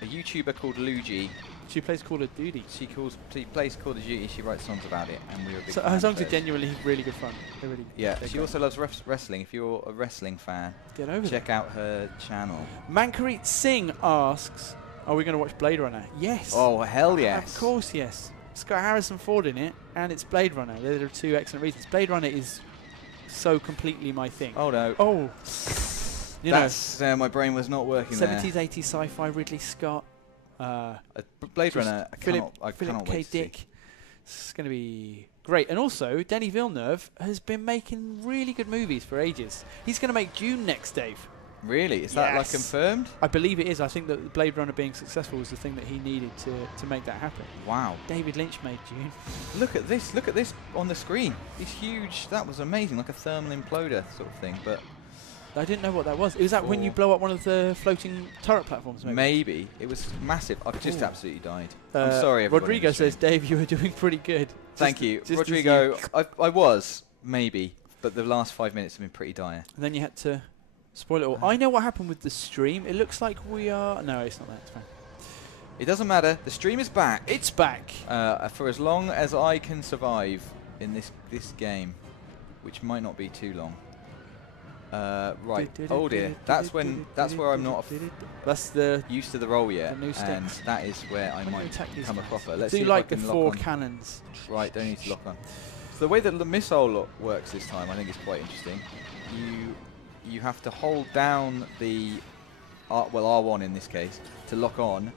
YouTuber called Luigi. She plays Call of Duty. She plays Call of Duty. She writes songs about it, and we were big fans. Her songs are genuinely really good fun. They're really she also loves wrestling. If you're a wrestling fan, check out her channel. Mankareet Singh asks, "Are we going to watch Blade Runner?" Yes. Oh hell yes. Of course yes. It's got Harrison Ford in it, and it's Blade Runner. There are 2 excellent reasons. Blade Runner is so completely my thing. Oh no. Oh. You That's know, my brain was not working 70s, 80s sci-fi, Ridley Scott. Blade Runner, I cannot wait to see. It's going to be great. And also, Denis Villeneuve has been making really good movies for ages. He's going to make Dune next, Dave. Really? Is that like confirmed? I believe it is. I think that Blade Runner being successful was the thing that he needed to make that happen. Wow. David Lynch made Dune. Look at this. Look at this on the screen. It's huge. That was amazing. Like a thermal imploder sort of thing. But I didn't know what that was. It was that when you blow up one of the floating turret platforms, maybe? Maybe. It was massive. I've just absolutely died. I'm sorry, everyone. Rodrigo says, Dave, you were doing pretty good. Thank you. Rodrigo, I was, maybe. But the last 5 minutes have been pretty dire. And then you had to spoil it all. I know what happened with the stream. It looks like we are... No, it's not that. It's fine. It doesn't matter. The stream is back. It's back. For as long as I can survive in this game, which might not be too long. Right. Oh dear. That's where I'm not used to the role yet, and that is where I might come a cropper. Let's see like the 4 cannons. Right. Don't need to lock on. So the way that the missile works this time, I think, is quite interesting. You have to hold down the R1 in this case to lock on,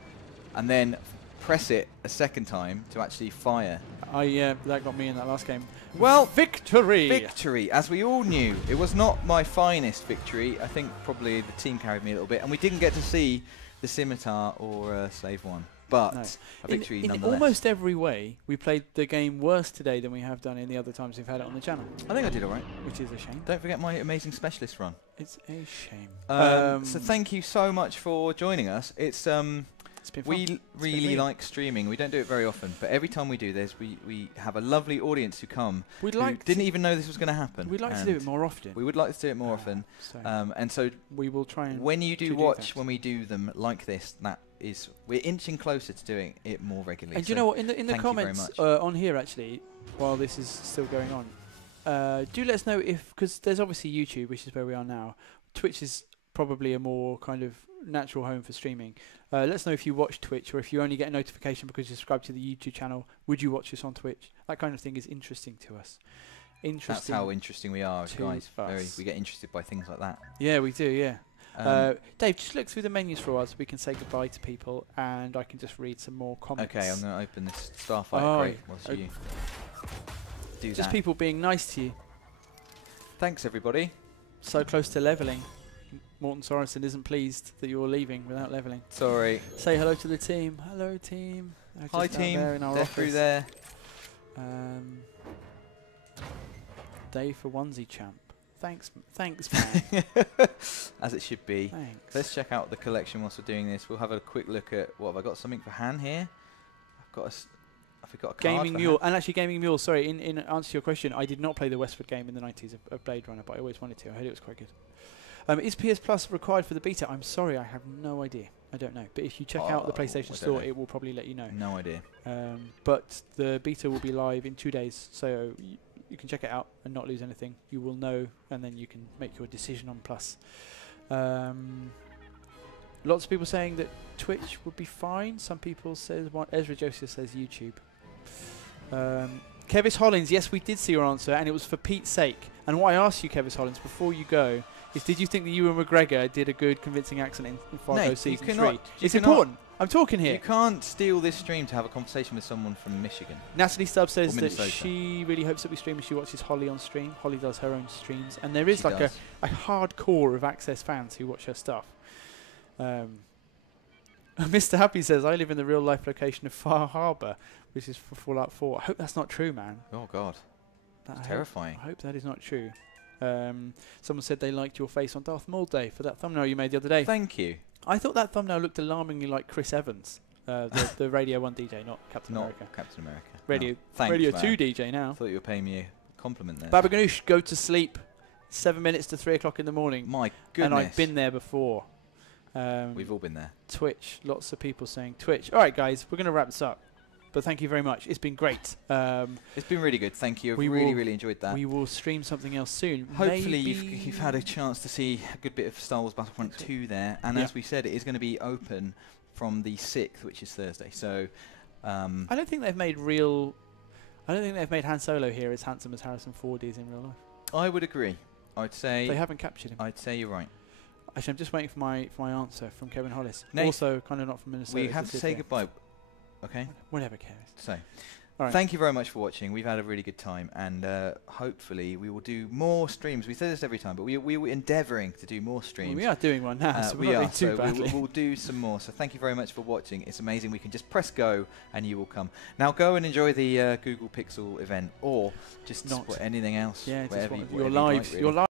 and then press it a second time to actually fire. That got me in that last game. Well, victory! Victory, as we all knew. It was not my finest victory. I think probably the team carried me a little bit, and we didn't get to see the scimitar or save one. But a victory nonetheless. In almost every way, we played the game worse today than we have done in the other times we've had it on the channel. I think I did all right. Which is a shame. Don't forget my amazing specialist run. It's a shame. So thank you so much for joining us. It's It's been fun. We really like streaming. We don't do it very often, but every time we do this, we have a lovely audience who come. We'd who like didn't even know this was going to happen. We'd like to do it more often. We would like to do it more often. And so we will try and when you do watch, when we do them like this, that is, we're inching closer to doing it more regularly. And do you know what? In the comments on here, actually, while this is still going on, do let us know if, because there's obviously YouTube, which is where we are now. Twitch is probably a more kind of natural home for streaming. Let us know if you watch Twitch, or if you only get a notification because you subscribe to the YouTube channel. Would you watch us on Twitch? That kind of thing is interesting to us. That's how interesting we are, guys. We get interested by things like that. Yeah, we do. Yeah. Dave, just look through the menus for us. We can say goodbye to people, and I can just read some more comments. Okay, I'm going to open this Starfighter crate whilst you do that. Just people being nice to you. Thanks, everybody. So close to leveling. Morton Sorensen isn't pleased that you're leaving without leveling. Sorry. Say hello to the team. Hello, team. Hi, team. They're through there. Dave for onesie champ. Thanks, man. As it should be. Thanks. Let's check out the collection whilst we're doing this. We'll have a quick look at what have I got. Something for Han here. I've got a card Gaming for Mule, Han. and actually Gaming Mule. Sorry, in answer to your question, I did not play the Westwood game in the 90s of Blade Runner, but I always wanted to. I heard it was quite good. Is PS Plus required for the beta? I'm sorry, I have no idea. I don't know. But if you check out the PlayStation Store, it will probably let you know. No idea. But the beta will be live in 2 days, so you can check it out and not lose anything. You will know, and then you can make your decision on Plus. Lots of people saying that Twitch would be fine. Some people says Ezra Joseph says YouTube. Kevis Hollins, yes, we did see your answer, and it was for Pete's sake. And what I asked you, Kevis Hollins, before you go, is did you think that Ewan McGregor did a good, convincing accent in Fargo Season 3? It's important. I'm talking here. You can't steal this stream to have a conversation with someone from Michigan. Natalie Stubbs says that she really hopes that we stream and she watches Holly on stream. Holly does her own streams. And there is like a hardcore of Access fans who watch her stuff. Mr. Happy says, I live in the real-life location of Far Harbour, which is for Fallout 4. I hope that's not true, man. Oh, God. That's terrifying. I hope that is not true. Someone said they liked your face on Darth Maul Day for that thumbnail you made the other day. Thank you. I thought that thumbnail looked alarmingly like Chris Evans, the Radio 1 DJ, not Captain America. Not Captain America. Radio, no. Thanks, Radio man. 2 DJ now. I thought you were paying me a compliment there. Baba Ganoush, go to sleep. 7 minutes to 3 o'clock in the morning. My goodness. And I've been there before. We've all been there. Twitch. Lots of people saying Twitch. All right, guys, we're going to wrap this up. But thank you very much. It's been great. It's been really good. Thank you. I've really enjoyed that. We will stream something else soon. Hopefully you've had a chance to see a good bit of Star Wars Battlefront 2 there. And as we said, it is going to be open from the 6th, which is Thursday. So I don't think they've made Han Solo here as handsome as Harrison Ford is in real life. I would agree. I'd say they haven't captured him. I'd say you're right. Actually, I'm just waiting for my answer from Kevin Hollis. Nate, also, kind of not from Minnesota. We have to say goodbye. Okay. Whatever, Kevin. So, thank you very much for watching. We've had a really good time, and hopefully we will do more streams. We say this every time, but we're endeavouring to do more streams. Well, we are doing one now, so we are. So we'll do some more. So thank you very much for watching. It's amazing. We can just press go, and you will come. Now go and enjoy the Google Pixel event, or just not anything else. Yeah, wherever you're live. Like, really. You're live.